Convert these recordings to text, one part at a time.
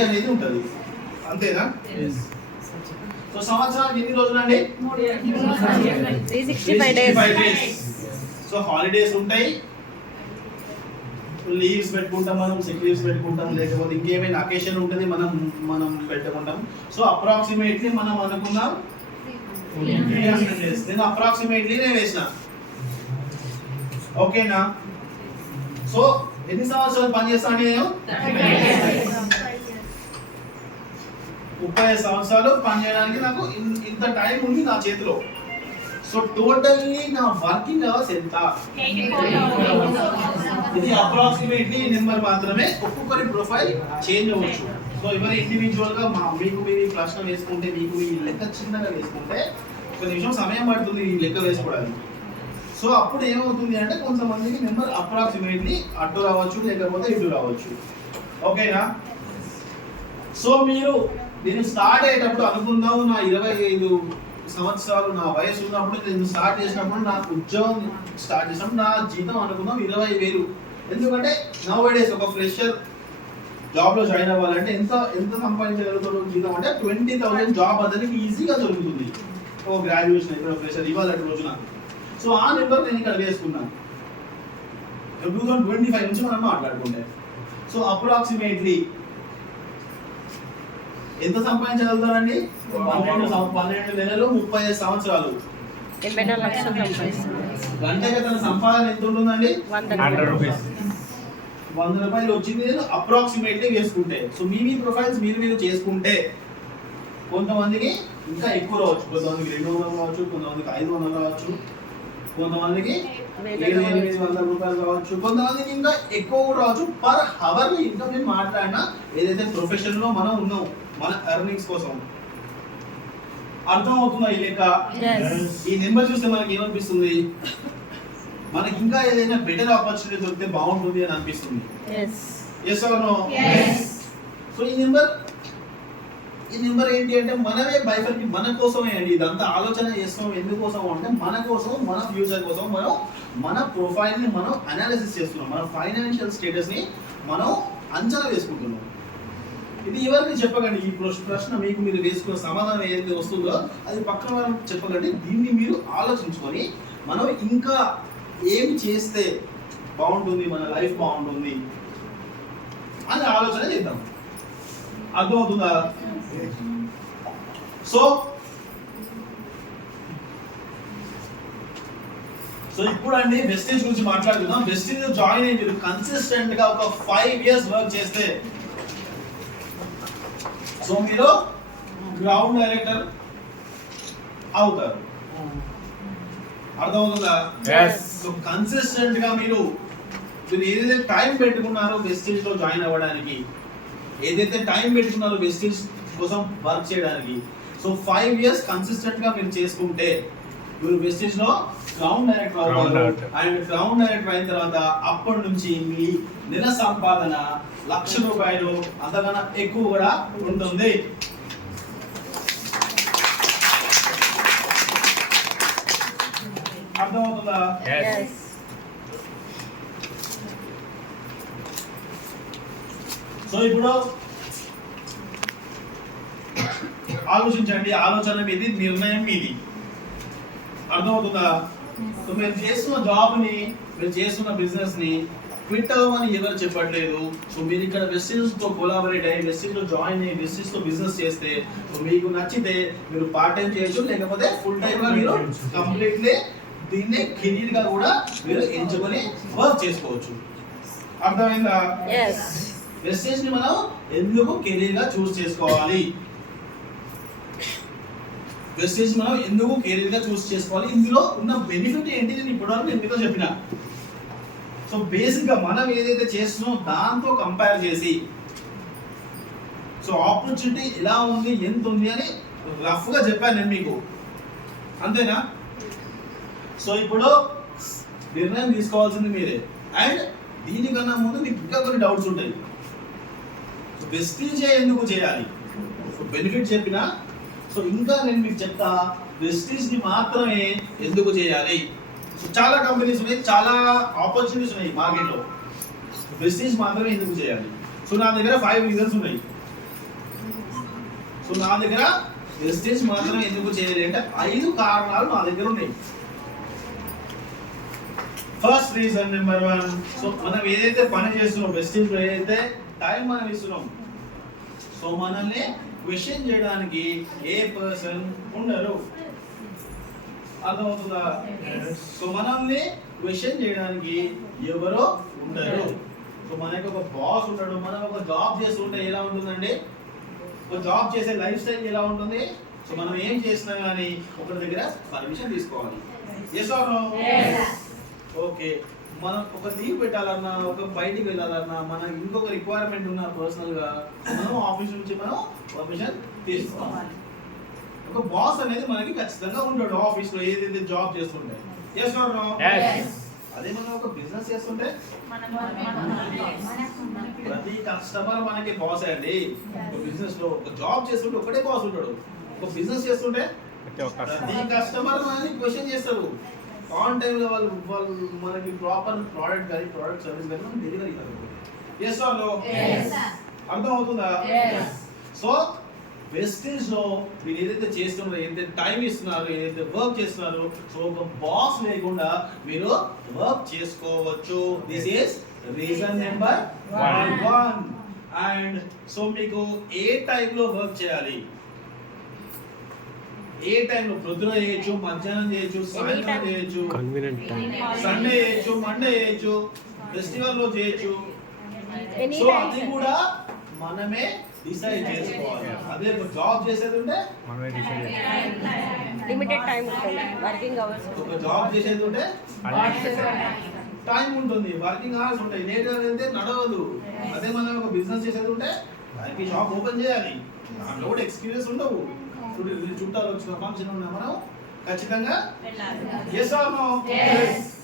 అనేది ఉంటుంది అంతేనా? సో సంవత్సరానికి ఎన్ని రోజులు అండి? 365 days. సో హాలిడేస్ ఉంటాయి, లీవ్స్ పెట్టుకుంటాం, మనం సిక్ లీవ్స్ పెట్టుకుంటాం, లేకపోతే ఇంకేమైనా అకేషన్ ఉంటుంది మనం పెట్టుకుంటాం. సో అప్రాక్సిమేట్లీ మనం అనుకున్నాం 300 days. నేను అప్రాక్సిమేట్లీ నేను వేసిన ఓకేనా? సో ఎన్ని సంవత్సరాలు పనిచేస్తాను నేను? 30 సంవత్సరాలు పనిచేయడానికి నాకు ఇంత టైం ఉంది నా చేతిలో. సో టోటల్లీ నా వర్కింగ్ అవర్స్ ఎంత? ఇది అప్రాక్సిమేట్లీ నెంబర్ మాత్రమే. ఒక్కొక్కరి ప్రొఫైల్ చేంజ్ అవ్వచ్చు. సో ఎవరి ఇండివిజువల్ గా మీకు మీరు ప్రశ్న వేసుకుంటే, మీకు ఈ లెక్క చిన్నగా వేసుకుంటే ఒక నిమిషం సమయం పడుతుంది ఈ లెక్క వేసుకోవడానికి. సో అప్పుడు ఏమవుతుంది అంటే కొంతమందికి నెంబర్ అప్రాక్సిమేట్లీ అటు రావచ్చు, లేకపోతే ఇటు రావచ్చు. ఓకేనా? సో మీరు నేను స్టార్ట్ అయ్యేటప్పుడు అనుకుందాం, నా 25 సంవత్సరాలు నా వయసు ఉన్నప్పుడు నేను స్టార్ట్ చేసినప్పుడు, నాకు ఉద్యోగం స్టార్ట్ చేసినప్పుడు నా జీతం అనుకుందాం 20,000. ఎందుకంటే నౌ డేస్ ఒక ఫ్రెషర్ జాబ్ లో జాయిన్ అవ్వాలంటే ఎంత సంపాదించగలుగుతాడు జీతం అంటే 20,000 జాబ్ అతనికి ఈజీగా దొరుకుతుంది. ఓ గ్రాడ్యుయేషన్ ఇక్కడ ఫ్రెషర్ ఇవ్వాలంటే రోజున. సో ఆ నెంబర్ నేను ఇక్కడ వేసుకున్నాను. 2025 నుంచి మనం మాట్లాడుకుంటే సో అప్రాక్సిమేట్లీ ఎంత సంపాదించగలుగుతారండి? 12 నెలలు 35 సంవత్సరాలు. 84 లక్షలు గంటకి తన సంపాదన ఎంత ఉంటుందండి? 100 రూపాయలు. 100 రూపాయలు వచ్చింది నేను అప్రాక్సిమేట్లీ వేసుకుంటే. సో మీ ప్రొఫైల్స్ మీరు చేసుకుంటే కొంతమందికి ఇంకా ఎక్కువ రావచ్చు, కొంతమందికి 200 రావచ్చు, కొంతమందికి 500 రావచ్చు, కొంతమందికి 700-800 రూపాయలు రావచ్చు, కొంతమందికి ఇంకా ఎక్కువ కూడా రావచ్చు. పర్ అవర్ ఇంకా మేము మాట్లాడినా ఏదైతే ప్రొఫెషన్ లో మనం ఉన్నాం మన ఎర్నింగ్స్ కోసం. అర్థం అవుతుందా ఈ లెక్క? ఈ నెంబర్ చూస్తే మనకి ఏమనిపిస్తుంది? మనకి ఇంకా ఏదైనా బెటర్ ఆపర్చునిటీ దొరికితే బాగుంటుంది అని అనిపిస్తుంది. yes or no? సో ఈ నెంబర్ ఏంటి అంటే మనమే బైఫర్కి మన కోసమే అండి. ఇదంతా ఆలోచన చేస్తాం ఎందుకోసం అంటే మన కోసం, మన ఫ్యూచర్ కోసం. మనం మన ప్రొఫైల్ ని మనం అనాలిసిస్ చేస్తున్నాం, మన ఫైనాన్షియల్ స్టేటస్ ని మనం అంచనా వేసుకుంటున్నాం. ఇది ఎవరికి చెప్పకండి. ఈ ప్రశ్న మీకు మీరు వేసుకున్న సమాధానం ఏదైతే వస్తుందో అది పక్కన వాళ్ళకి చెప్పకండి. దీన్ని మీరు ఆలోచించుకొని మనం ఇంకా ఏం చేస్తే బాగుంటుంది, మన లైఫ్ బాగుంటుంది అని ఆలోచన చేద్దాం. అర్థమవుతుందా? సో ఇప్పుడు అండి వెస్టేజ్ గురించి మాట్లాడుకుందాం. వెస్టేజ్ జాయిన్ అయ్యి మీరు కన్సిస్టెంట్ గా ఒక 5 years వర్క్ చేస్తే సో మీరు గ్రౌండ్ డైరెక్టర్ అవుతారు. అర్థమవుతుందా? సో కన్సిస్టెంట్ గా మీరు ఏదైతే టైం పెట్టుకున్నారో వెస్టేజ్ లో జాయిన్ అవ్వడానికి, ఏదైతే టైం పెట్టుకున్నారో వెస్టేజ్ కోసం వర్క్ చేయడానికి, సో 5 years కన్సిస్టెంట్ గా మీరు చేసుకుంటే మీరు వెస్టేజ్ లో గ్రౌండ్ డైరెక్టర్ అవుతారు. అండ్ గ్రౌండ్ డైరెక్టర్ అయిన తర్వాత అప్పటి నుంచి మీ నెల సంపాదన 1,00,000 రూపాయలు అంతకన్నా ఎక్కువ కూడా ఉంటుంది. అర్థమవుతుందా? సో ఇప్పుడు ఆలోచించండి. ఆలోచన మీది, నిర్ణయం మీది. అర్థమవుతుందా? సో మీరు చేస్తున్న జాబ్ ని, మీరు చేస్తున్న బిజినెస్ ని క్విట్ అవ్వమని ఎవరు చెప్పట్లేదు. సో మీరు ఇక్కడ వెస్టేజ్ తో కొలాబరేట్ అయ్యి, వెస్టేజ్ లో జాయిన్ అయ్యి, వెస్టేజ్ తో బిజినెస్ చేస్తే సో మీకు నచ్చితే మీరు పార్ట్ టైం చేయొచ్చు, లేకపోతే ఫుల్ టైం గా మీరు కంప్లీట్లీ దీన్ని కెరీర్ గా కూడా మీరు ఎంచుకొని వర్క్ చేసుకోవచ్చు. అర్థమైందా? వెస్టేజ్ ని మనం ఎందుకు కెరీర్ గా చూస్ చేసుకోవాలి? వెస్టేజ్ మనం ఎందుకు కెరీర్ గా చూస్ చేసుకోవాలి? ఇందులో ఉన్న బెనిఫిట్ ఏంటి నేను ఇప్పటివరకు నేను మీతో చెప్పిన. సో బేసిక్ గా మనం ఏదైతే చేస్తున్నామో దాంతో కంపేర్ చేసి సో ఆపర్చునిటీ ఎలా ఉంది, ఎంత ఉంది అని రఫ్ గా చెప్పాను నేను మీకు. అంతేనా? సో ఇప్పుడు నిర్ణయం తీసుకోవాల్సింది మీరే. అండ్ దీనికన్నా ముందు మీకు ఇంకా కొన్ని డౌట్స్ ఉంటాయి. సో వెస్టేజ్ ఎందుకు చేయాలి? సో బెనిఫిట్ చెప్పినా, సో ఇంకా నేను మీకు చెప్తా వెస్టేజ్ ని మాత్రమే ఎందుకు చేయాలి. సో చాలా కంపెనీస్ ఉన్నాయి, చాలా ఆపర్చునిటీస్ ఉన్నాయి మార్కెట్లో. వెస్టేజ్ మాత్రమే ఎందుకు చేయాలి? సో నా దగ్గర 5 రీజన్స్ ఉన్నాయి. సో నా దగ్గర వెస్టేజ్ మాత్రం ఎందుకు చేయాలి అంటే 5 కారణాలు నా దగ్గర ఉన్నాయి. ఫస్ట్ రీజన్ నెంబర్ 1, సో మనం ఏదైతే పని చేస్తున్నాం వెస్టేజ్ లో ఏదైతే టైం మనం ఇస్తున్నాం, సో మనల్ని క్వశ్చన్ చేయడానికి ఏ పర్సన్ ఉండరు. అర్థమవుతుందా? సో మనల్ని క్వశ్చన్ చేయడానికి ఎవరో ఉండరు. సో మనకి ఒక బాస్ ఉంటాడు, మనం ఒక జాబ్ చేస్తుంటే ఎలా ఉంటుందండి, ఒక జాబ్ చేసే లైఫ్ స్టైల్ ఎలా ఉంటుంది, సో మనం ఏం చేసినా కానీ ఒకరి దగ్గర పర్మిషన్ తీసుకోవాలి. Yes or no? ఓకే, మనం ఒక లీవ్ పెట్టాలన్నా, ఒక బయటికి వెళ్ళాలన్నా, మన ఇంకొక రిక్వైర్మెంట్ ఉన్న పర్సనల్ గా మనం ఆఫీస్ నుంచి మనం పర్మిషన్ తీసుకోవాలి. ఒక బాస్ అనేది మనకి ఖచ్చితంగా ఉంటాడు ఆఫీస్ లో ఏదైతే జాబ్ చేస్తుంటే. Yes or no? అదే మనం ఒక బిజినెస్ చేస్తుంటే ప్రతి కస్టమర్ మనకి బాస్ అండి. ఒక బిజినెస్ లో ఒక జాబ్ చేస్తుంటే ఒకటే బాస్ ఉంటాడు. ఒక బిజినెస్ చేస్తుంటే ప్రతి కస్టమర్ మనల్ని క్వశ్చన్ చేస్తారు. ఆన్ టైం లో వాళ్ళు మనకి ప్రాపర్ ప్రోడక్ట్ కానీ ప్రోడక్ట్ సర్వీస్ కానీ మనం డెలివరీ కాదు. Yes or no? అర్థం అవుతుందా? సో వెస్టేజ్ లో మీరు ఏదైతే చేస్తున్నారో, ఏదైతే టైం ఇస్తున్నారు, ఏదైతే వర్క్ చేస్తున్నారు, సో ఒక బాస్ లేకుండా మీరు వర్క్ చేసుకోవచ్చు. This is reason number 1. And so మీకు ఏ టైం లో వర్క్ చేయాలి, ఏ టైం లో, ప్రొద్దున చేయొచ్చు, మధ్యాహ్నం చేయొచ్చు, సాయంత్రం చేయొచ్చు, సండే చేయొచ్చు, మండే చేయొచ్చు, ఫెస్టివల్ లో చేయొచ్చు. సో అది కూడా మనమే డిసైడ్ చేసుకోవాలి. అదే జాబ్ చేసేది ఉంటే మనమే డిసైడ్ లిమిటెడ్ టైం ఉంటుంది, వర్కింగ్ అవర్స్. ఒక జాబ్ చేసేది ఉంటే టైం ఉంటుంది, వర్కింగ్ అవర్స్ ఉంటాయి, లేట్ గా వెళ్తే నడవదు. అదే మనం ఒక బిజినెస్ చేసేది ఉంటే దానికి షాప్ ఓపెన్ చేయాలి, దాంట్లో కూడా ఎక్స్పీరియన్స్ ఉండవు. చుట్టాలు వచ్చిన ఫంక్షన్ ఉన్నా మనం ఖచ్చితంగా ఎస్ ఆర్ నో?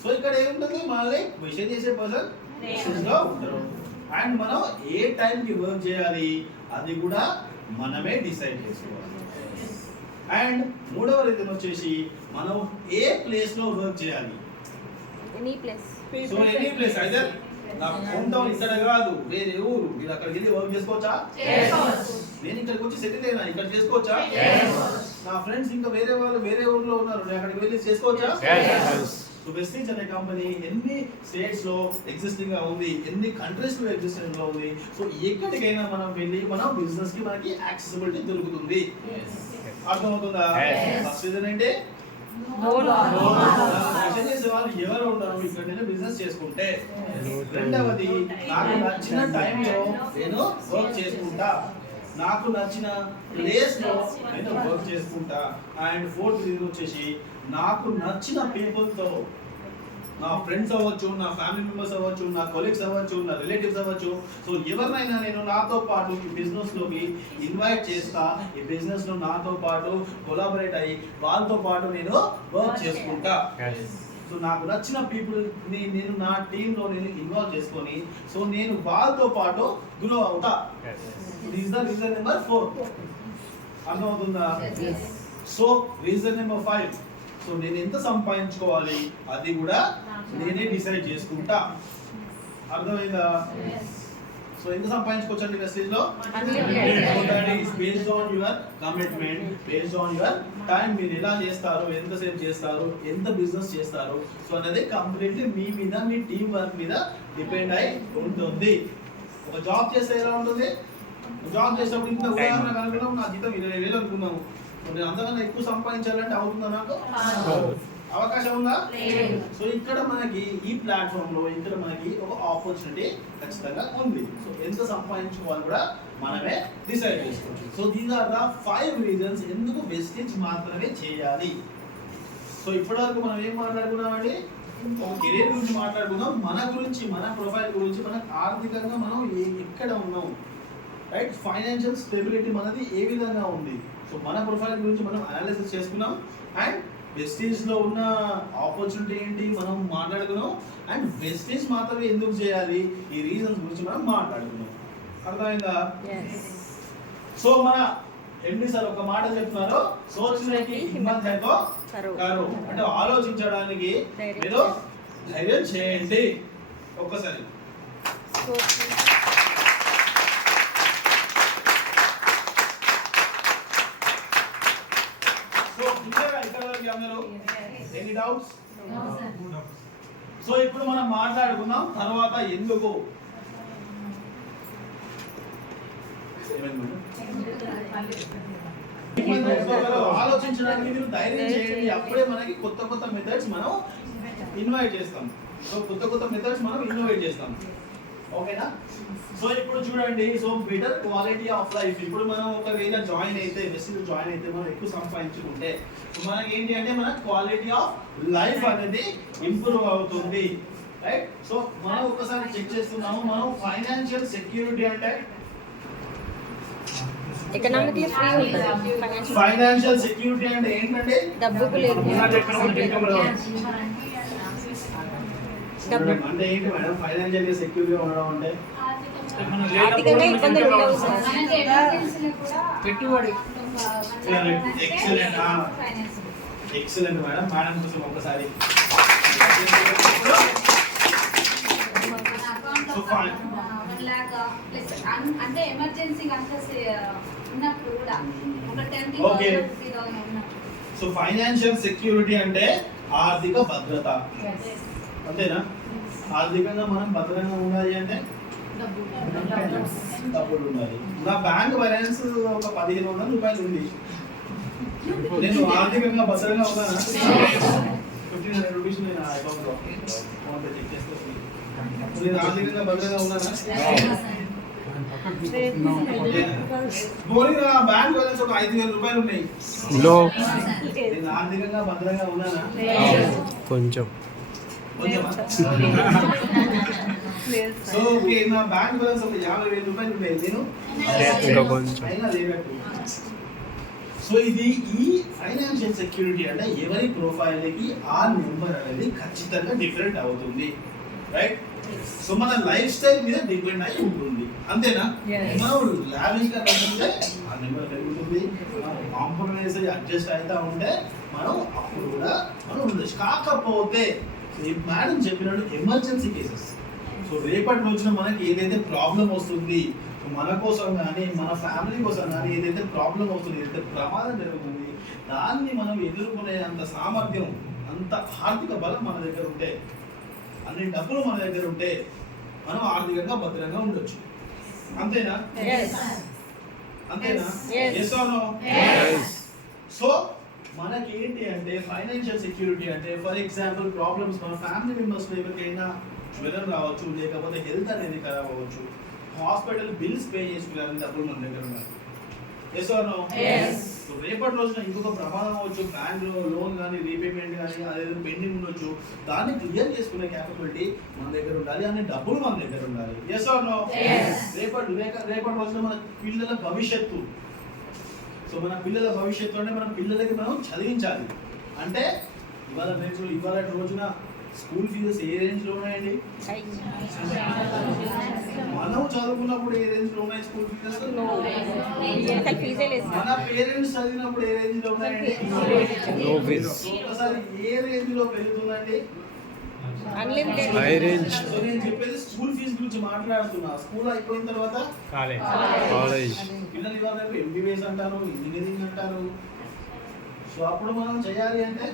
సో ఇక్కడ ఏముంటుంది, మనల్ని క్వశ్చన్ చేసే పర్సన్ గా ఉంటారు. అండ్ మనం ఏ టైం కి వర్క్ చేయాలి అది కూడా మనమే డిసైడ్ చేసుకోవాలి. అండ్ మూడవ రీజన్ వచ్చేసి మనం ఏ ప్లేస్ లో వర్క్ చేయాలి. Any place. So any place, అయితే నా హోమ్ టౌన్ ఇక్కడ కాదు, వేరే ఊరు, మీరు అక్కడికి వెళ్ళి వర్క్ చేసుకోవచ్చా? నేను ఇక్కడికి వచ్చి సెటిల్ అయినా, ఇక్కడ చేసుకోవచ్చా? నా ఫ్రెండ్స్ ఇంకా వేరే వాళ్ళు వేరే ఊర్లో ఉన్నారు, నేను అక్కడికి వెళ్ళి చేసుకోవచ్చా? సో వెస్టేజ్ అనే కంపెనీ ఎన్ని స్టేట్స్ లో ఎగ్జిస్టింగ్ గా ఉంది, ఎన్ని కంట్రీస్ లో ఎగ్జిస్టింగ్ గా ఉంది. సో ఎక్కడికైనా మనం వెళ్ళి మనం బిజినెస్ కి మనకి యాక్సెసిబిలిటీ దొరుకుతుంది. అర్థమవుతుందా? ఫస్ట్ రీజన్ ఏంటి, వాళ్ళు ఎవరు ఉండరు, ఇక్కడ నేను బిజినెస్ చేసుకుంటే. రెండవది, నాకు నచ్చిన టైంలో నేను వర్క్ చేసుకుంటా, నాకు నచ్చిన ప్లేస్ లో నేను వర్క్ చేసుకుంటా. అండ్ ఫోర్త్ రీజన్ వచ్చేసి నాకు నచ్చిన పీపుల్ తో, నా ఫ్రెండ్స్ అవ్వచ్చు, నా ఫ్యామిలీ మెంబర్స్ అవ్వచ్చు, నా కొలీగ్స్ అవ్వచ్చు, నా రిలేటివ్స్ అవ్వచ్చు, సో ఎవరినైనా నేను నాతో పాటు ఈ బిజినెస్ లోకి ఇన్వైట్ చేస్తా, ఈ బిజినెస్ లో నాతో పాటు కొలాబరేట్ అయ్యి వాళ్ళతో పాటు నేను వర్క్ చేసుకుంటా. సో నాకు నచ్చిన పీపుల్ ని నేను నా టీమ్ లో నేను ఇన్వాల్వ్ చేసుకొని, సో నేను వాళ్ళతో పాటు గ్రో అవుతా. This the reason number 4. అర్థమవుతుందా? సో రీజన్ నెంబర్ 5, సో నేను ఎంత సంపాదించుకోవాలి అది కూడా నేనే డిసైడ్ చేసుకుంటా. అర్థమైందా? సో ఎంత సంపాదించుకోవచ్చు అండి వెస్టేజ్ లో? Based on your commitment, based on your time, మీరు ఎలా చేస్తారు, ఎంతసేపు చేస్తారు, ఎంత బిజినెస్ చేస్తారు, సో అనేది కంప్లీట్లీ మీ మీద, మీ టీం వర్క్ మీద డిపెండ్ అయి ఉంటుంది. ఒక జాబ్ చేస్తే ఎలా ఉంటుంది, జాబ్ చేసినప్పుడు ఇంత ఉదాహరణ అనుకున్నాం, నా జీతం 20,000 అనుకున్నాము, నేను అంతకన్నా ఎక్కువ సంపాదించాలంటే అవుతుందా? నాకు అవకాశం ఉందా? సో ఇక్కడ మనకి ఈ ప్లాట్ఫామ్ లో ఇక్కడ మనకి ఒక ఆపర్చునిటీ ఖచ్చితంగా ఉంది. సో ఎంత సంపాదించుకోవాలి కూడా మనమే డిసైడ్ చేసుకోవచ్చు. So these are the 5 reasons ఎందుకు వెస్టేజ్ మాత్రమే చేయాలి. సో ఇప్పటివరకు మనం ఏం మాట్లాడుకున్నామండి, ఒక కెరీర్ గురించి మాట్లాడుకున్నాం, మన గురించి, మన ప్రొఫైల్ గురించి, మన ఆర్థికంగా మనం ఎక్కడ ఉన్నాం, రైట్, ఫైనాన్షియల్ స్టెబిలిటీ మనది ఏ విధంగా ఉంది, సో మన ప్రొఫైల్ గురించి మనం అనాలిసిస్ చేసుకున్నాం. అండ్ వెస్టేజ్ లో ఉన్న ఆపర్చునిటీ ఏంటి మనం మాట్లాడుకున్నాం. అండ్ వెస్టేజ్ మాత్రమే ఎందుకు చేయాలి ఈ రీజన్స్ గురించి మనం మాట్లాడుకున్నాం. అర్థమైందా? సో మన ఎండి సార్ ఒక మాట చెప్తున్నారు, సోచనేకి హిమ్మత్ హై తో కరో, అంటే ఆలోచించడానికి మీరు ధైర్యం చేయండి. ఒక్కసారి క్లారిటీ అందరూ? Any doubts? సో ఇప్పుడు మనం మాట్లాడుకున్నాం తర్వాత ఎందుకు ఆలోచించడానికి మీరు ధైర్యం చేయండి. అప్పుడే మనకి కొత్త కొత్త మెథడ్స్ మనం ఇన్వైట్ చేస్తాం. సో కొత్త కొత్త మెథడ్స్ మనం ఇన్నోవేట్ చేస్తాం. ఓకేనా? సో ఇప్పుడు చూడండి, so better quality of life. ఇప్పుడు మనం ఒకవేళ జాయిన్ అయితే మనం ఎక్కువ సంపాదించుకుంటే మనకి ఏంటి అంటే మన క్వాలిటీ ఆఫ్ లైఫ్ అనేది ఇంప్రూవ్ అవుతుంది, రైట్? సో మనం ఒకసారి చెక్ చేస్తున్నాము. మనం ఫైనాన్షియల్ సెక్యూరిటీ అంటే ఎకనామికల్లీ ఫ్రీ ఉంటుంది. ఫైనాన్షియల్ సెక్యూరిటీ అంటే ఏంటంటే డబ్బుకు లేదు. అంటే ఏంటి మేడం ఫైనాన్షియల్ సెక్యూరిటీగా ఉండడం అంటే? ఆర్థికంగా ఇబ్బందులు ఉండవు సార్. పెట్టుబడి. Excellent madam. మేడం కోసం ఒకసారి అంటే ఎమర్జెన్సీ ఉన్నప్పుడు కూడా ఒక 10 ఓకే. సో ఫైనాన్షియల్ సెక్యూరిటీ అంటే ఆర్థిక భద్రత, అంతేనా? ఆర్థికంగా మనం భద్రంగా ఉండాలి అంటే డబ్బులు ఉండాలి. నా బ్యాంక్ బ్యాలెన్స్ ఒక 1500 రూపాయలు ఉంది. నేను ఆర్థికంగా భద్రంగా ఉన్నానా? 1500 రూపీస్ నేను అకౌంట్ లో చెక్ చేస్తే నేను ఆర్థికంగా భద్రంగా ఉన్నానా? పోనీ నా బ్యాంక్ బ్యాలెన్స్ ఒక 5000 రూపాయలు ఉన్నాయి. నేను ఆర్థికంగా భద్రంగా ఉన్నానా? కొంచెం. సో ఓకే, నా బ్యాంక్ బ్యాలెన్స్ ఒక 50,000 రూపాయలు ఉన్నాయి. నేను అయినా లేనట్టు. సో ఇది ఈ ఫైనాన్షియల్ సెక్యూరిటీ అంటే ఎవరి ప్రొఫైల్కి ఆ నెంబర్ అనేది ఖచ్చితంగా డిఫరెంట్ అవుతుంది, రైట్? సో మన లైఫ్ స్టైల్ మీద డిపెండ్ అయి ఉంటుంది, అంతేనా? మనం లావిష్ గా ఉంటే ఆ నెంబర్ పెరుగుతుంది. మనం కాంప్రమైజ్ అయ్యి అడ్జస్ట్ అవుతా ఉంటే మనం అప్పుడు కూడా మనం ఉండొచ్చు. కాకపోతే మేడం చెప్పినట్టు ఎమర్జెన్సీ కేసెస్, సో రేపటి రోజున మనకి ఏదైతే ప్రాబ్లం వస్తుంది మన కోసం కానీ మన ఫ్యామిలీ కోసం కానీ ఏదైతే ప్రాబ్లం అవుతుంది, ఏదైతే ప్రమాదం జరుగుతుంది, దాన్ని మనం ఎదుర్కొనే అంత సామర్థ్యం, అంత ఆర్థిక బలం మన దగ్గర ఉంటే, అన్ని డబ్బులు మన దగ్గర ఉంటే మనం ఆర్థికంగా భద్రంగా ఉండొచ్చు, అంతేనా? అంతేనా? yes or no? సో మనకి ఏంటి అంటే ఫైనాన్షియల్ సెక్యూరిటీ అంటే ఫర్ ఎగ్జాంపుల్ ప్రాబ్లమ్స్ మన ఫ్యామిలీ మెంబర్స్ ఎవరికైనా జ్వరం రావచ్చు, లేకపోతే హెల్త్ అనేది ఖరాబ్ అవ్వచ్చు, హాస్పిటల్ బిల్స్ పే చేసుకునే డబ్బులు మన దగ్గర ఉన్నాయి. yes or no? సో రేపటి రోజున ఇంకొక ప్రమాదం అవ్వచ్చు, బ్యాంక్ లోన్ కానీ రీపేమెంట్ కానీ అదేదో పెండింగ్ ఉండొచ్చు, దాన్ని క్లియర్ చేసుకునే క్యాపబిలిటీ మన దగ్గర ఉండాలి, అనే డబ్బులు మన దగ్గర ఉండాలి. yes or no? రేపటి రోజున మన పిల్లల భవిష్యత్తు, సో మన పిల్లల భవిష్యత్తు అంటే మన పిల్లలకి మనం చదివించాలి అంటే ఇవాళ రోజున స్కూల్ ఫీజెస్ ఏ రేంజ్ లో ఉన్నాయండి? మనం చదువుకున్నప్పుడు ఏ రేంజ్ లో ఉన్నాయి స్కూల్ ఫీజెస్? మన పేరెంట్స్ చదివినప్పుడు ఏ రేంజ్ లో ఉన్నాయండి? ఒకసారి ఏ రేంజ్ లో పెరుగుతుందండి? High range. సో నేను చెప్పేది స్కూల్ ఫీజు గురించి మాట్లాడుతున్నా. స్కూల్ అయిపోయిన తర్వాత కాలేజ్ పిల్లలు ఇవాళ ఎంబీబీఎస్ అంటారు, ఇంజనీరింగ్ అంటారు. సో అప్పుడు మనం చేయాలి అంటే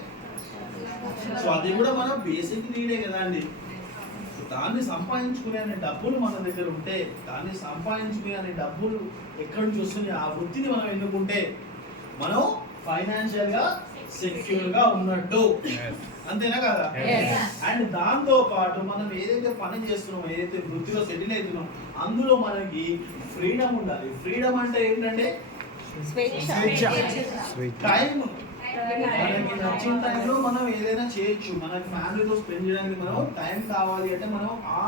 సో అది కూడా మన బేసిక్ నీడే కదా అండి. దాన్ని సంపాదించుకునే అనే డబ్బులు మన దగ్గర ఉంటే, దాన్ని సంపాదించుకునే అనే డబ్బులు ఎక్కడి నుంచి వస్తుంది, ఆ వృత్తిని మనం ఎన్నుకుంటే మనం ఫైనాన్షియల్ గా సెక్యూర్ గా ఉన్నట్టు, అంతేనా కదా? అండ్ దాంతో పాటు మనం ఏదైతే పని చేస్తున్నామో, ఏదైతే వృత్తిలో సెటిల్ అవుతున్నామో అందులో మనకి ఫ్రీడమ్ ఉండాలి. ఫ్రీడమ్ అంటే ఏంటంటే టైం, మనకి నచ్చిన టైంలో మనం ఏదైనా చేయొచ్చు. మన ఫ్యామిలీతో స్పెండ్ చేయడానికి మనం టైం కావాలి అంటే మనం ఆ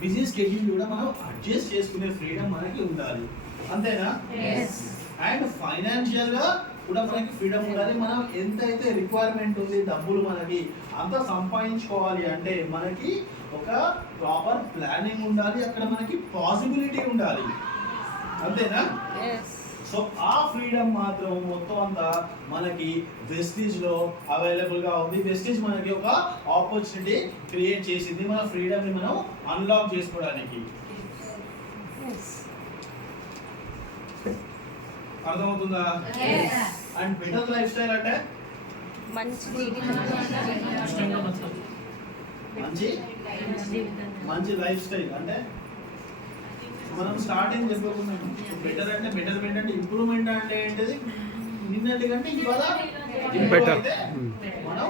బిజీ స్కెడ్యూల్ కూడా మనం అడ్జస్ట్ చేసుకునే ఫ్రీడమ్ మనకి ఉండాలి, అంతేనా? అండ్ ఫైనాన్షియల్ గా కూడా మనకి ఫ్రీడమ్ ఉండాలి. మనం ఎంతైతే రిక్వైర్మెంట్ ఉంది డబ్బులు మనకి అంత సంపాదించుకోవాలి అంటే మనకి ఒక ప్రాపర్ ప్లానింగ్ ఉండాలి, అక్కడ మనకి పాసిబిలిటీ ఉండాలి, అంతేనా? సో ఆ ఫ్రీడమ్ మాత్రం మొత్తం అంతా మనకి వెస్టీజ్ లో అవైలబుల్ గా ఉంది. వెస్టీజ్ మనకి ఒక ఆపర్చునిటీ క్రియేట్ చేసింది మన ఫ్రీడమ్ ని మనం అన్లాక్ చేసుకోవడానికి. అర్థమవుతుందా? అండ్ బెటర్ లైఫ్ స్టైల్ అంటే మంచి జీవితం మంచి లైఫ్ స్టైల్ అంటే మనం స్టార్టింగ్ చెప్పుకున్నాం బెటర్ అంటే బెటర్మెంట్ అంటే ఇంప్రూవ్మెంట్ అంటే ఏంటిది నిన్నటి కంటే ఇవాళ improve Better. అయితే మనం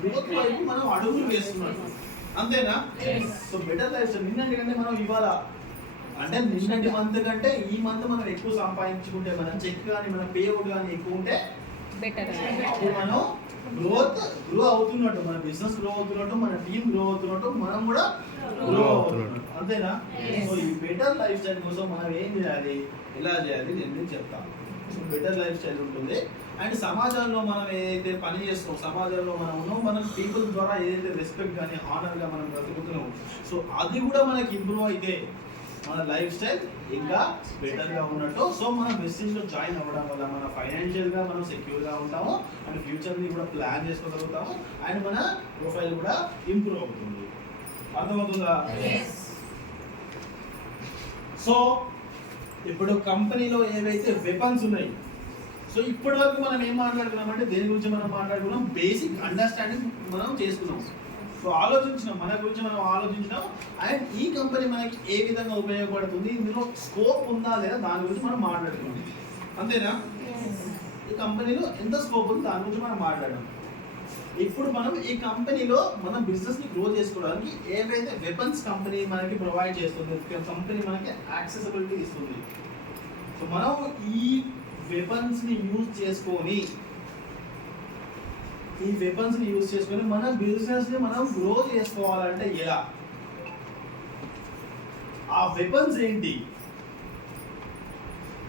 గ్రోత్ వైపు మనం అడుగులు వేస్తున్నాం అంతేనా సో బెటర్ లైఫ్ స్టైల్ నిన్నటి కంటే మనం ఇవాళ అంటే నిన్నటి మంత్ కంటే ఈ మంత్ మనం ఎక్కువ సంపాదించుకుంటే మన చెక్ కానీ మన పే అవుట్ కానీ ఎక్కువ ఉంటే బెటర్ అప్పుడు మనం గ్రో అవుతున్నట్టు మన బిజినెస్ గ్రో అవుతున్నట్టు మన టీం గ్రో అవుతున్నట్టు మనం కూడా గ్రో అవుతున్నట్టు అంతేనా సో ఈ బెటర్ లైఫ్ స్టైల్ కోసం మనం ఏం చేయాలి ఎలా చేయాలి నేను చెప్తాను సో బెటర్ లైఫ్ స్టైల్ ఉంటుంది అండ్ సమాజంలో మనం ఏదైతే పని చేస్తాం సమాజంలో మనం ఉన్నాం మన పీపుల్ ద్వారా ఏదైతే రెస్పెక్ట్ కానీ హానర్గా మనం బ్రతుకుతున్నాం సో అది కూడా మనకి ఇంప్రూవ్ అయితే మన లైఫ్ స్టైల్ ఇంకా బెటర్గా ఉన్నట్టు సో మనం బిజినెస్లో జాయిన్ అవ్వడం వల్ల మన ఫైనాన్షియల్గా మనం సెక్యూర్గా ఉంటాము అండ్ ఫ్యూచర్ని కూడా ప్లాన్ చేసుకోగలుగుతాము అండ్ మన ప్రొఫైల్ కూడా ఇంప్రూవ్ అవుతుంది అర్థమవుతుందా సో ఇప్పుడు కంపెనీలో ఏవైతే వెపన్స్ ఉన్నాయి సో ఇప్పటి వరకు మనం ఏం మాట్లాడుకున్నామంటే దేని గురించి మనం మాట్లాడుకున్నాం బేసిక్ అండర్స్టాండింగ్ మనం చేసుకున్నాం సో ఆలోచించినాం మన గురించి మనం ఆలోచించినాం అండ్ ఈ కంపెనీ మనకి ఏ విధంగా ఉపయోగపడుతుంది ఇందులో స్కోప్ ఉందా లేదా దాని గురించి మనం మాట్లాడుకున్నాం అంతేనా ఈ కంపెనీలో ఎంత స్కోప్ ఉంది దాని గురించి మనం మాట్లాడాం ఇప్పుడు మనం ఈ కంపెనీలో మనం బిజినెస్ ని గ్రో చేసుకోవడానికి ఏవైతే వెపన్స్ కంపెనీ మనకి ప్రొవైడ్ చేస్తుంది కంపెనీ మనకి యాక్సెసిబిలిటీ ఇస్తుంది సో మనం ఈ వెపన్స్ ని యూజ్ చేసుకొని మన బిజినెస్ ని మనం గ్రో చేసుకోవాలంటే ఎలా ఆ వెపన్స్ ఏంటి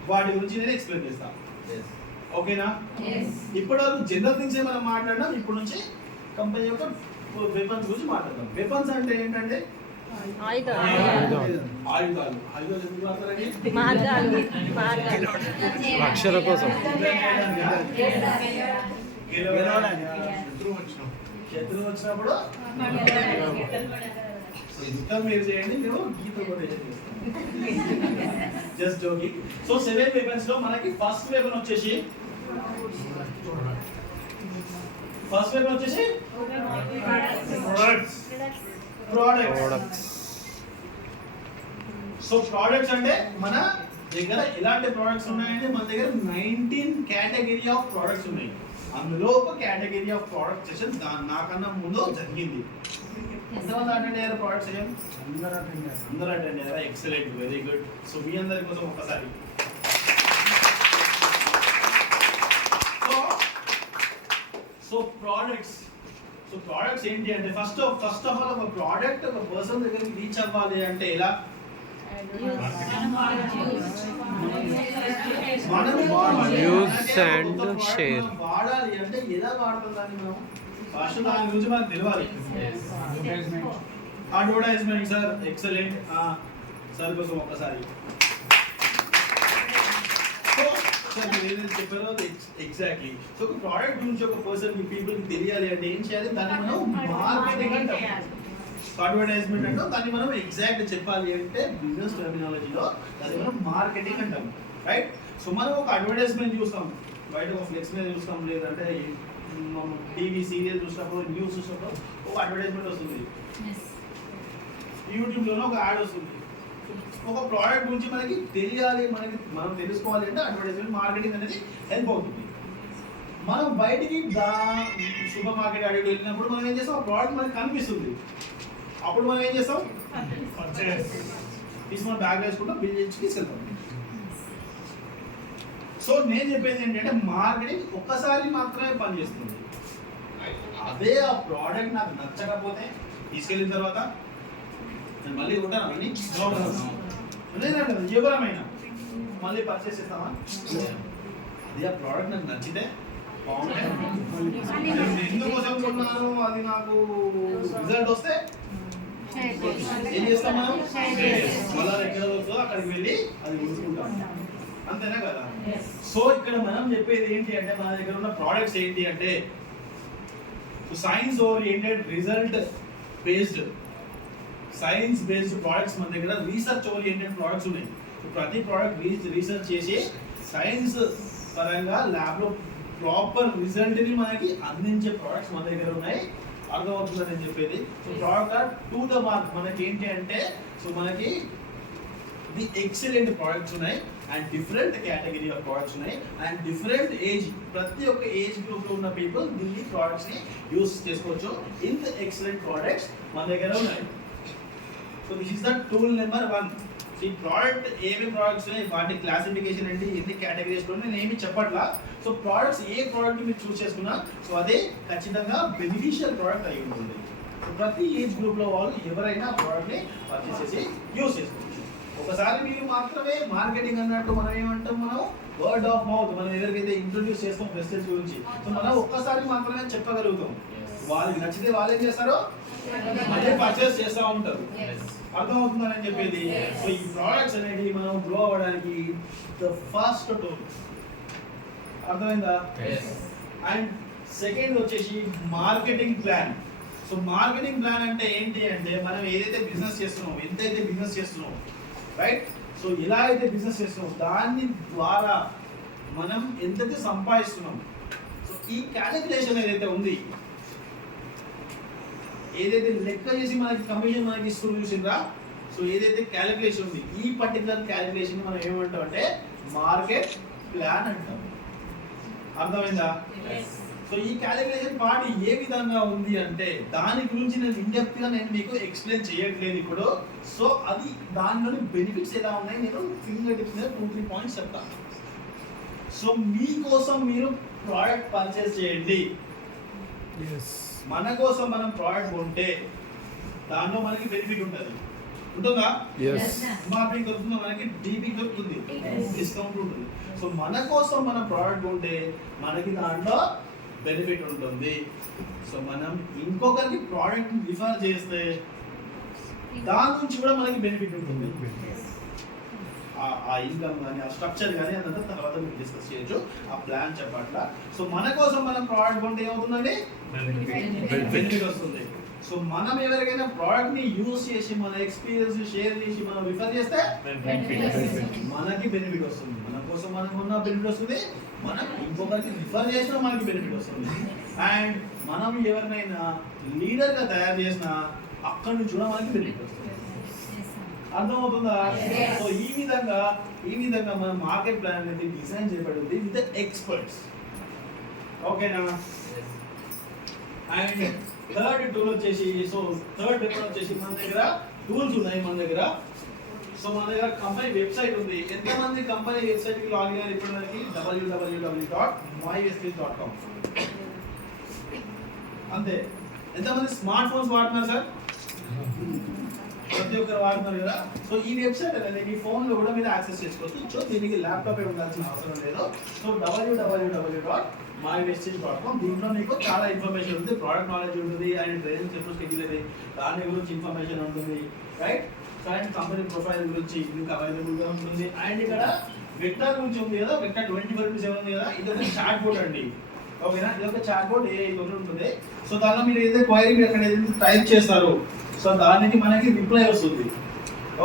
వాటి గురించి నేను ఎక్స్ప్లెయిన్ చేస్తాను ఓకేనా ఇప్పటి వరకు జనరల్ థింగ్స్ మనం మాట్లాడినాం ఇప్పుడు నుంచి కంపెనీ యొక్క వెపన్స్ గురించి మాట్లాడదాం వెపన్స్ అంటే ఏంటంటే ఆయుధాలు ఆయుధాలు ఎందుకు వాడతారండి మార్గాలు అక్షర కోసం శత్రువు వచ్చినప్పుడు యుద్ధం మీరు చేయండి మేము గీత కూడా జస్ట్ జోకింగ్ సో 7 వెపన్స్ లో మనకి ఫస్ట్ వెపన్ వచ్చేసి ప్రొడక్ట్స్ సో ప్రొడక్ట్స్ అంటే మన దగ్గర ఎలాంటి ప్రొడక్ట్స్ ఉన్నాయంటే మన దగ్గర 19 కేటగిరీ ఆఫ్ ప్రొడక్ట్స్ ఉన్నాయి అందులో ఒక కేటగిరీ ఆఫ్ ప్రొడక్ట్ సెషన్ నాకన్నా ముందు జరిగింది ఎంతమంది అటెండ్ అయ్యారు ప్రొడక్ట్ సెషన్ అందరూ అటెండ్ అయ్యారా ఎక్సలెంట్ వెరీ గుడ్ సో మీ అందరి కోసం ఒకసారి సో ప్రొడక్ట్స్ ఏంటి అంటే ఫస్ట్ ఆఫ్ ఆల్ ఒక ప్రోడక్ట్ ఒక పర్సన్ దగ్గరికి రీచ్ అవ్వాలి అంటే ఎలా యూజ్ అండ్ షేర్ వాడాలి అంటే ఎలా వాడుతుందని మనం ఫస్ట్ దాని గురించి మనకు తెలియాలి అడ్వర్టైజ్మెంట్ సార్ ఎక్సలెంట్ సార్ కోసం ఒక్కసారి సార్ మీరు ఏదైతే చెప్పారో ఎగ్జాక్ట్లీ సో ఒక ప్రోడక్ట్ గురించి ఒక పర్సన్ పీపుల్కి తెలియాలి అంటే ఏం చేయాలి దాన్ని మనం మార్కెటింగ్ అంటాం అడ్వర్టైజ్మెంట్ అంటాం దాన్ని మనం ఎగ్జాక్ట్ చెప్పాలి అంటే బిజినెస్ టెర్మినాలజీలో దాన్ని మనం మార్కెటింగ్ అంటాం రైట్ సో మనం ఒక అడ్వర్టైజ్మెంట్ చూస్తాం బయట ఒక ఫ్లెక్స్ మీద చూస్తాం లేదంటే టీవీ సీరియల్ చూసినప్పుడు న్యూస్ చూసినప్పుడు ఒక అడ్వర్టైజ్మెంట్ వస్తుంది యూట్యూబ్లోనే ఒక యాడ్ వస్తుంది ఒక ప్రోడక్ట్ గురించి మనకి తెలియాలి మనం తెలుసుకోవాలి అంటే అడ్వర్టైజ్మెంట్ మార్కెటింగ్ అనేది హెల్ప్ అవుతుంది మనం బయటికి సూపర్ మార్కెట్ అడిగి వెళ్ళినప్పుడు మనం ఏం చేస్తాం ఆ ప్రోడక్ట్ మనకి కనిపిస్తుంది అప్పుడు మనం ఏం చేస్తాం తీసుకుని బ్యాగ్ వేసుకుంటాం బిల్ చేసి తీసుకెళ్తాం సో నేను చెప్పేది ఏంటంటే మార్కెటింగ్ ఒక్కసారి మాత్రమే పనిచేస్తుంది అదే ఆ ప్రోడక్ట్ నాకు నచ్చకపోతే తీసుకెళ్ళిన తర్వాత నేను మళ్ళీ ఉంటాను అని లేదంటే ఎవరమైనా మళ్ళీ పర్చేస్ చేస్తామా అది ఆ ప్రోడక్ట్ నాకు నచ్చితే బాగుంటుంది ఎందుకోసం కొన్నాను అది నాకు రిజల్ట్ వస్తే ఏం చేస్తాం మనం మళ్ళీ ఎక్కడ వస్తుందో అక్కడికి వెళ్ళి అది ఉంచుకుంటాం అంతేనా కదా సో ఇక్కడ మనం చెప్పేది ఏంటి అంటే మన దగ్గర ఉన్న ప్రోడక్ట్స్ ఏంటి అంటే science oriented result based products మన దగ్గర రీసెర్చ్ ఓరియంటెడ్ ప్రోడక్ట్స్ ఉన్నాయి ప్రతి ప్రోడక్ట్ రీసెర్చ్ చేసి సైన్స్ పరంగా ల్యాబ్లో ప్రాపర్ రిజల్ట్ ని మనకి అందించే ప్రొడక్ట్స్ మన దగ్గర ఉన్నాయి. అర్థమవుతుందని నేను చెప్పేది. So product to the mark మనకి ఏంటి అంటే సో మనకి ది ఎక్సలెంట్ ప్రొడక్ట్స్ ఉన్నాయి and different category of products ఉన్నాయి అండ్ డిఫరెంట్ ఏజ్, ప్రతి ఒక్క ఏజ్ గ్రూప్ లో ఉన్న పీపుల్ దీన్ని ప్రొడక్ట్స్ ని యూస్ చేసుకోవచ్చు. ఇంత ఎక్సలెంట్ ప్రొడక్ట్స్ మన దగ్గర ఉన్నాయి. So this is the tool number 1. ఈ ప్రోడక్ట్ ఏమి ప్రోడక్ట్స్ ఉన్నాయి, వాటి క్లాసిఫికేషన్ ఏంటి, ఎన్ని కేటగిరీస్ లో నేను ఏమి చెప్పట్లా. సో ప్రోడక్ట్స్ ఏ ప్రోడక్ట్ మీరు చూస్ చేసుకున్నా సో అదే ఖచ్చితంగా బెనిఫిషియల్ ప్రోడక్ట్ అయి ఉంటుంది. సో ప్రతి ఏజ్ గ్రూప్ లో వాళ్ళు ఎవరైనా ప్రోడక్ట్ ని పర్చేస్ చేసి యూస్ చేసుకోవచ్చు. ఒకసారి మీరు మాత్రమే మార్కెటింగ్ అన్నట్టు మనం ఏమంటాం, మనం వర్డ్ ఆఫ్ మౌత్, మనం ఎవరికైతే ఇంట్రొడ్యూస్ చేస్తాం ప్రెస్టేజ్ గురించి, సో మనం ఒక్కసారి మాత్రమే చెప్పగలుగుతాం. వాళ్ళకి నచ్చితే వాళ్ళు ఏం చేస్తారో అదే పర్చేస్ చేస్తూ ఉంటారు. అర్థమవుతుందని చెప్పేది. సో ఈ ప్రోడక్ట్స్ అనేది మనం గ్రో అవ్వడానికి ద ఫస్ట్ టూల్. అర్థమైందా? అండ్ సెకండ్ వచ్చేసి marketing plan. So marketing plan అంటే ఏంటి అంటే మనం ఏదైతే బిజినెస్ చేస్తున్నాం, ఎంతైతే బిజినెస్ చేస్తున్నాం, రైట్, సో ఎలా అయితే బిజినెస్ చేస్తున్నాం దాని ద్వారా మనం ఎంతైతే సంపాదిస్తున్నాం, సో ఈ క్యాలిక్యులేషన్ ఏదైతే ఉంది, ఏదైతే లెక్క చేసి మనకి కమిషన్ మనకి ఇస్తూ చూసిందా, సో ఏదైతే క్యాలిక్యులేషన్ ఉంది ఈ పర్టికులర్ క్యాలిక్యులేషన్ మనం ఏమంటాం అంటే మార్కెట్ ప్లాన్ అంటాం. అర్థమైందా? సో ఈ క్యాలిక్యులేషన్ పార్ట్ ఏ విధంగా ఉంది అంటే దాని గురించి నేను ఇన్డెప్త్ గా నేను మీకు ఎక్స్ప్లెయిన్ చేయట్లేదు ఇప్పుడు. సో అది దానిలోని బెనిఫిట్స్ ఎలా ఉన్నాయి నేను ఫింగర్ టిప్స్ మీద 2-3 పాయింట్స్ చెప్తాను. సో మీకోసం మీరు ప్రోడక్ట్ పర్చేస్ చేయండి. మన కోసం మనం ప్రోడక్ట్ కొంటే దానిలో మనకి బెనిఫిట్ ఉంటుంది. ఉంటుందా? ఎంఆర్పి దొరుకుతుందా, మనకి డీపీ దొరుకుతుంది, డిస్కౌంట్ ఉంటుంది. సో మన కోసం మనం ప్రోడక్ట్ కొంటే మనకి దాంట్లో బెనిఫిట్ ఉంటుంది. సో మనం ఇంకొకరికి ప్రోడక్ట్ రిఫర్ చేస్తే దాని నుంచి కూడా మనకి బెనిఫిట్ ఉంటుంది. ఆ ఇన్కమ్ కానీ ఆ స్ట్రక్చర్ కానీ అదంతా తర్వాత మీరు డిస్కస్ చేయొచ్చు. ఆ ప్లాన్ చెప్పట్లా. సో మన కోసం మనం ప్రోడక్ట్ కొంటే ఏమవుతుందండి, బెనిఫిట్ వస్తుంది. సో మనం ఎవరికైనా ప్రోడక్ట్ ని యూజ్ చేసి మన ఎక్స్పీరియన్స్ షేర్ చేసి మనం రిఫర్ చేస్తే మనకి బెనిఫిట్ వస్తుంది. మన కోసం మనకు ఉన్న బెనిఫిట్ వస్తుంది, మనం ఇంకొకరికి రిఫర్ చేసినా మనకి బెనిఫిట్ వస్తుంది. అండ్ మనం ఎవరినైనా లీడర్ గా తయారు చేసినా అక్కడి నుంచి కూడా మనకి బెనిఫిట్ వస్తుంది. అర్థమవుతుందా? సో ఈ విధంగా మన మార్కెట్ ప్లాన్ అనేది డిజైన్ చేయబడింది విత్ ఎక్స్పర్ట్స్. ఓకేనా? అండ్ థర్డ్ టూల్ వచ్చేసి, సో థర్డ్ పేపర్ వచ్చేసి మన దగ్గర టూల్స్ ఉన్నాయి మన దగ్గర. సో మన దగ్గర కంపెనీ వెబ్సైట్ ఉంది. ఎంతమంది కంపెనీ వెబ్సైట్ కి లాగిన్ అయ్యారు ఇప్పటివరకు? www.mywestage.com. అంతే. ఎంతమంది స్మార్ట్ ఫోన్స్ వాడుతున్నారు సార్? ప్రతి ఒక్కరు వాడుతున్నారు కదా. సో ఈ వెబ్సైట్ అనేది మీ ఫోన్ లో కూడా మీరు యాక్సెస్ చేసుకోవచ్చు. సో దీనికి ల్యాప్టాప్ ఉండాల్సిన అవసరం లేదు. So www.mywestage.com. దీంట్లో మీకు చాలా ఇన్ఫర్మేషన్ ఉంటుంది, ప్రోడక్ట్ నాలెడ్జ్ ఉంటుంది అండ్ ట్రైనింగ్ ఎప్పుడు షెడ్యూల్ అయితే దాని గురించి ఇన్ఫర్మేషన్ ఉంటుంది, right. So and company profile గురించి మీకు అవైలబుల్ గా ఉంటుంది. అండ్ ఇక్కడ వెక్టర్ గురించి ఉంది కదా, వెక్టర్ 24/7 ఉంది కదా, ఇది ఒక చాట్ బోర్డ్ అండి. ఓకేనా? ఇది ఒక చాట్ బోర్డ్ ఉంటుంది. సో దానిలో మీరు ఏదైతే క్వైరీ అక్కడ ఏదైతే టైప్ చేస్తారో సో దానికి మనకి రిప్లై వస్తుంది.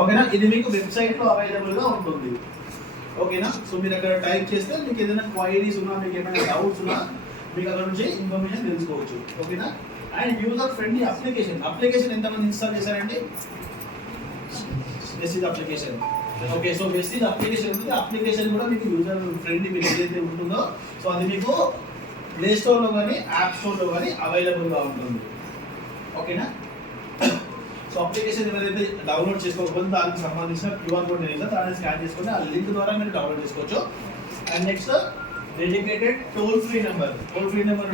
ఓకేనా? ఇది మీకు వెబ్సైట్ లో అవైలబుల్ గా ఉంటుంది. ఓకేనా? సో మీరు అక్కడ టైప్ చేస్తే మీకు ఏదైనా క్వైరీస్ ఉన్నా, మీకు ఏమైనా డౌట్స్ ఉన్నా మీకు అక్కడ నుంచి ఇన్ఫర్మేషన్ తెలుసుకోవచ్చు. ఓకేనా? అండ్ యూజర్ ఫ్రెండ్లీ అప్లికేషన్ ఎంతమంది ఇన్స్టాల్ చేశారండి? Vestige application. Okay, so Vestige application ఉంటుంది. అప్లికేషన్ కూడా మీకు యూజర్ ఫ్రెండ్లీ మీకు ఏదైతే ఉంటుందో సో అది మీకు ప్లే స్టోర్ లో కానీ యాప్ స్టోర్ లో కానీ అవైలబుల్ గా ఉంటుంది. ఓకేనా? సో అప్లికేషన్ ఎవరైతే డౌన్లోడ్ చేసుకోకపోతే దానికి సంబంధించిన క్యూఆర్ కోడ్ నేను దాన్ని స్కాన్ చేసుకొని ఆ లింక్ ద్వారా మీరు డౌన్లోడ్ చేసుకోవచ్చు. And next dedicated toll free number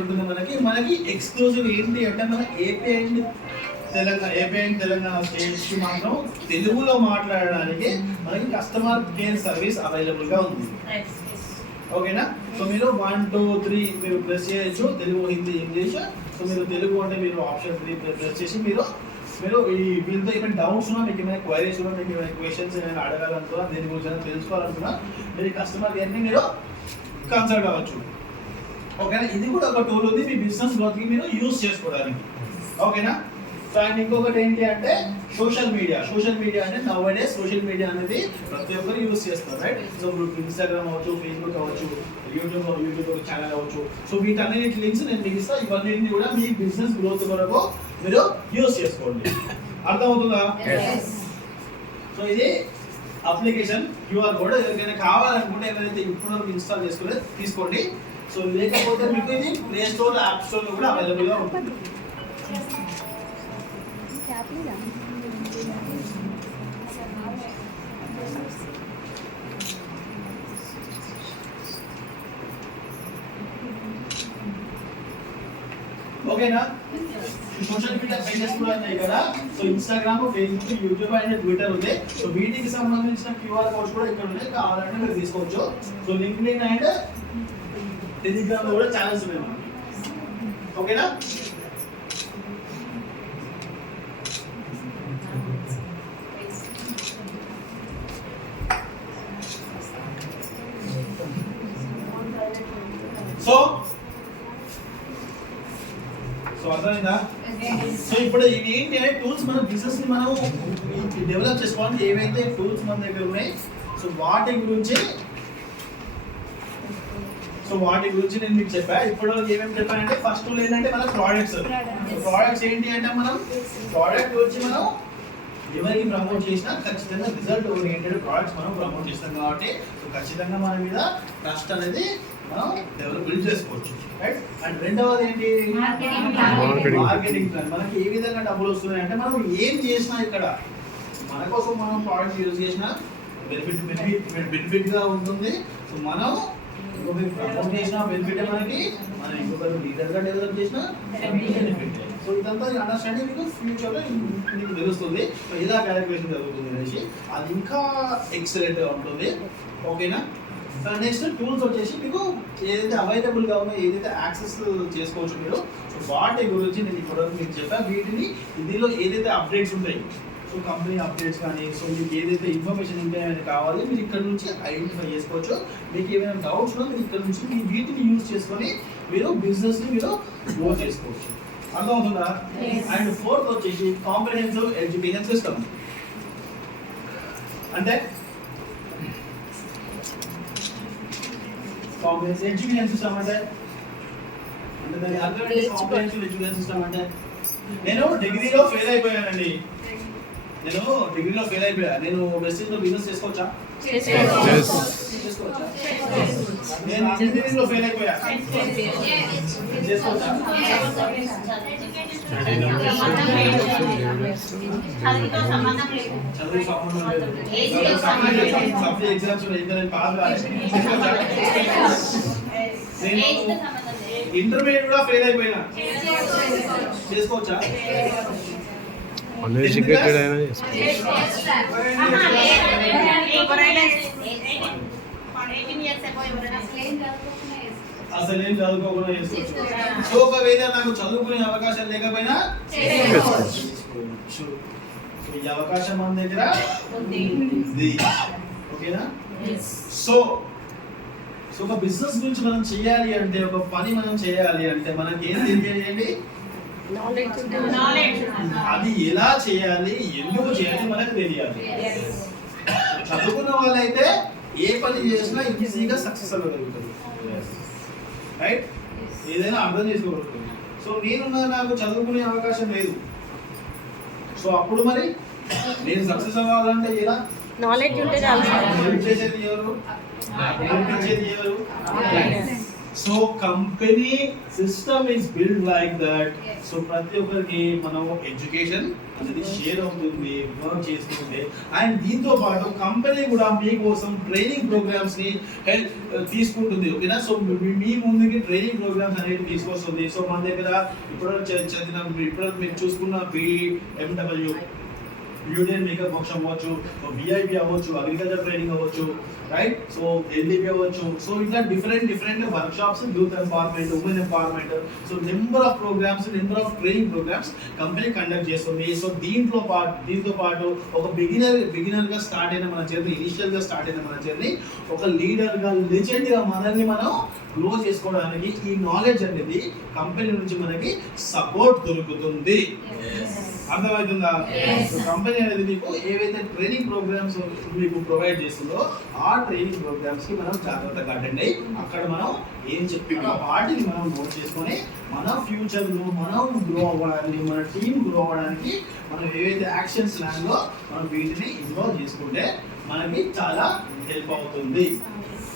ఉంటుంది మనకి ఎక్స్క్లూజివ్ ఏంటి అంటే మన ఏపీ అండ్ తెలంగాణ స్టేట్స్ కి మాత్రం తెలుగులో మాట్లాడడానికి మనకి కస్టమర్ కేర్ సర్వీస్ అవైలబుల్ గా ఉంది. ఓకేనా? సో మీరు 1, 2, 3 మీరు ప్రెస్ చేయొచ్చు, తెలుగు, హిందీ, ఇంగ్లీష్. సో మీరు తెలుగు అంటే మీరు ఆప్షన్ 3 ప్రెస్ చేసి మీరు ఈ వీళ్ళతో ఏమైనా డౌట్స్ ఉన్నా, మీకు ఏమైనా క్వైరీస్ ఉన్నా, మీకు ఏమైనా క్వశ్చన్స్ ఏమైనా అడగాలనుకున్నా, దేని గురించి తెలుసుకోవాలనుకున్నా మీరు కస్టమర్ కేర్ని మీరు కన్సల్ట్ అవ్వచ్చు. ఓకేనా? ఇది కూడా ఒక టూల్ ఉంది మీ బిజినెస్ గ్రోత్కి మీరు యూజ్ చేసుకోవడానికి. ఓకేనా? సో అండ్ ఇంకొకటి ఏంటి అంటే సోషల్ మీడియా అంటే నౌడేస్ సోషల్ మీడియా అనేది ప్రతి ఒక్కరు యూజ్ చేస్తారు రైట్. సో ఇన్స్టాగ్రామ్ అవ్వచ్చు, ఫేస్బుక్ అవ్వచ్చు, యూట్యూబ్ ఛానల్ అవ్వచ్చు. సో వీటన్నిటి లింక్స్ నేను మీకు ఇస్తాను. ఇవన్నీ కూడా మీ బిజినెస్ గ్రోత్ కొరకు మీరు యూజ్ చేసుకోండి. అర్థమవుతుందా? సో ఇది అప్లికేషన్ క్యూఆర్ కోడ్. ఎవరికైనా కావాలనుకుంటే ఎవరైతే ఇప్పుడు ఇన్స్టాల్ చేసుకుని తీసుకోండి. సో లేకపోతే మీకు ఇది ప్లే స్టోర్, యాప్ స్టోర్ లో కూడా అవైలబుల్ గా ఉంటుంది. ఓకేనా? సోషల్ మీడియా పేజెస్ కూడా ఉన్నాయి కదా. So Instagram, Facebook, YouTube and Twitter ఉంది. సో వీటికి సంబంధించిన క్యూఆర్ కోడ్స్ కూడా ఇక్కడ ఉన్నాయి. కావాలంటే మీరు తీసుకోవచ్చు. సో లింక్డ్ఇన్ అండ్ టెలిగ్రామ్ లో కూడా ఛానల్స్ ఉన్నాయి మనకి. ఓకేనా? సో అర్థమైందా? సో ఇప్పుడు ఇవి ఏంటి అంటే టూల్స్ మన బిజినెస్ ని మనం డెవలప్ చేసుకోవాలంటే ఏవైతే టూల్స్ మన దగ్గర ఉన్నాయి సో వాటి గురించి నేను మీకు చెప్పా. ఇప్పుడు ఏమేమి చెప్పానంటే ఫస్ట్ టూల్ ఏంటంటే మన ప్రోడక్ట్స్ ఏంటి అంటే మనం ప్రోడక్ట్ గురించి మనం ఎవరికి ప్రమోట్ చేసినా ఖచ్చితంగా రిజల్ట్ ఓరియంటెడ్ ప్రోడక్ట్స్ మనం ప్రమోట్ చేస్తాం కాబట్టి సో ఖచ్చితంగా మన మీద ట్రస్ట్ అనేది మనం బిల్డ్ చేసుకోవచ్చు రైట్. అండ్ రెండవది ఏంటి మార్కెటింగ్ ప్లాన్. మనకి ఏ విధంగా డబ్బులు వస్తున్నాయి అంటే మనం ఏం చేసినా ఇక్కడ మన కోసం మనం ప్రోడక్ట్స్ యూజ్ చేసినా బెనిఫిట్ గా ఉంటుంది. సో మనం ఇంకొకరికి ప్రమోట్ చేసినా బెనిఫిట్ మనకి, మనం ఇంకొకరు లీడర్ గా డెవలప్ చేసినా బెనిఫిట్. సో ఇదంతా అండర్స్టాండింగ్ మీకు ఫ్యూచర్ లో మీకు తెలుస్తుంది ఇలా క్యాలిక్యులేషన్ జరుగుతుంది అనేసి. అది ఇంకా ఎక్సలెంట్ గా ఉంటుంది. ఓకేనా? సో నెక్స్ట్ టూల్స్ వచ్చేసి మీకు ఏదైతే అవైలబుల్ గా ఉన్నాయో, ఏదైతే యాక్సెస్ చేసుకోవచ్చు మీరు, సో వాటి గురించి నేను ఇప్పటివరకు మీకు చెప్పాను. వీటిని ఇందులో ఏదైతే అప్డేట్స్ ఉంటాయి, సో కంపెనీ అప్డేట్స్ కానీ, సో మీకు ఏదైతే ఇన్ఫర్మేషన్ ఇంకా ఏమైనా కావాలి మీరు ఇక్కడ నుంచి ఐడెంటిఫై చేసుకోవచ్చు. మీకు ఏమైనా డౌట్స్ ఉన్నా మీరు ఇక్కడ నుంచి మీ వీటిని యూజ్ చేసుకొని మీరు బిజినెస్ ని మీరు గ్రో చేసుకోవచ్చు. అర్థమవుతుందా? అండ్ ఫోర్త్ వచ్చేసి కాంప్రహెన్సివ్ ఎడ్యుకేషన్ సిస్టమ్. అంటే కాంప్రహెన్సివ్ ఎడ్యుకేషన్ సిస్టమ్ అంటే దాని అర్థం ఏంటి? కాంప్రహెన్సివ్ ఎడ్యుకేషన్ సిస్టమ్ అంటే నేను డిగ్రీలో ఫెయిల్ అయిపోయానండి. నేను వెస్టింగ్ లో బిజినెస్ చేసుకోవచ్చా? నేను ఇంజనీరింగ్ లో ఫెయిల్ అయిపోయా, చేసుకోవచ్చా? చదువు సంబంధం లేదు. సప్లీ ఎగ్జామ్స్ ఇంకా నేను పాస్ కాలేదు, నేను ఇంటర్మీడియట్ కూడా ఫెయిల్ అయిపోయినా, చేసుకోవచ్చా? అన్ఎడ్యుకేటెడ్ అయినా అసలు ఏం చదువుకోకుండా చేసుకోవచ్చు. సో ఒకవేళ నాకు చదువుకునే అవకాశం లేకపోయినా చేసుకోవచ్చు. ఈ అవకాశం మన దగ్గర ఉంది. ఓకేనా? సో ఒక బిజినెస్ గురించి మనం చేయాలి అంటే, ఒక పని మనం చేయాలి అంటే మనకి ఏం తెలియాలి? అది ఎలా చేయాలి, ఎందుకు చేయాలి మనకు తెలియాలి. చదువుకున్న వాళ్ళైతే ఏ పని చేసినా ఈజీగా సక్సెస్ అవ్వగలుగుతుంది రైట్. ఏదైనా అర్థం చేసుకోగలుగుతుంది. సో నాకు చదువుకునే అవకాశం లేదు, సో అప్పుడు మరి నేను సక్సెస్ అవ్వాలంటే ఎలా? నాలెడ్జ్ ఉంటే చాలు. చేసేది ఎవరు? So company system is build like that. So ప్రతి ఒక్కరికి మనం ఎడ్యుకేషన్ అనేది షేర్ అవుతుంది, వర్క్ చేస్తుంది. అండ్ దీంతో పాటు కంపెనీ కూడా మీకోసం ట్రైనింగ్ ప్రోగ్రామ్స్ ని తీసుకుంటుంది. ఓకేనా? సో మీ ముందుకి ట్రైనింగ్ ప్రోగ్రామ్స్ అనేది తీసుకొస్తుంది. సో మన దగ్గర ఇప్పుడు మీరు చూసుకున్న BMW యూనియన్ మేకప్ వర్క్షాప్ అవ్వచ్చు, VIP అవ్వచ్చు, అగ్రికల్చర్ ట్రైనింగ్ అవ్వచ్చు రైట్. సో LDP అవ్వచ్చు. సో ఇట్లా different workshops, youth empowerment, women empowerment, so number of training programs company conduct చేస్తుంది. సో దీంతో పాటు ఒక బిగినర్ గా స్టార్ట్ అయిన మన జర్నీ, ఇనిషియల్ గా స్టార్ట్ అయిన మన జర్నీ ఒక లీడర్ గా, లెజెండ్ గా మనల్ని మనం గ్రో చేసుకోవడానికి ఈ నాలెడ్జ్ అనేది కంపెనీ నుంచి మనకి సపోర్ట్ దొరుకుతుంది. అర్థమవుతుందా? కంపెనీ అనేది మీకు ఏవైతే ట్రైనింగ్ ప్రోగ్రామ్స్ మీకు ప్రొవైడ్ చేస్తుందో ఆ ట్రైనింగ్ ప్రోగ్రామ్స్ కి మనం జాగ్రత్తగా అటెండ్ అయ్యి అక్కడ మనం ఏం చెప్తున్నా వాటిని మనం నోట్ చేసుకొని మన ఫ్యూచర్ లో మనం గ్రో అవ్వడానికి, మన టీమ్ గ్రో అవ్వడానికి మనం ఏవైతే యాక్షన్స్ ప్లాన్ లో మనం వీటిని ఇన్వాల్వ్ చేసుకుంటే మనకి చాలా హెల్ప్ అవుతుంది.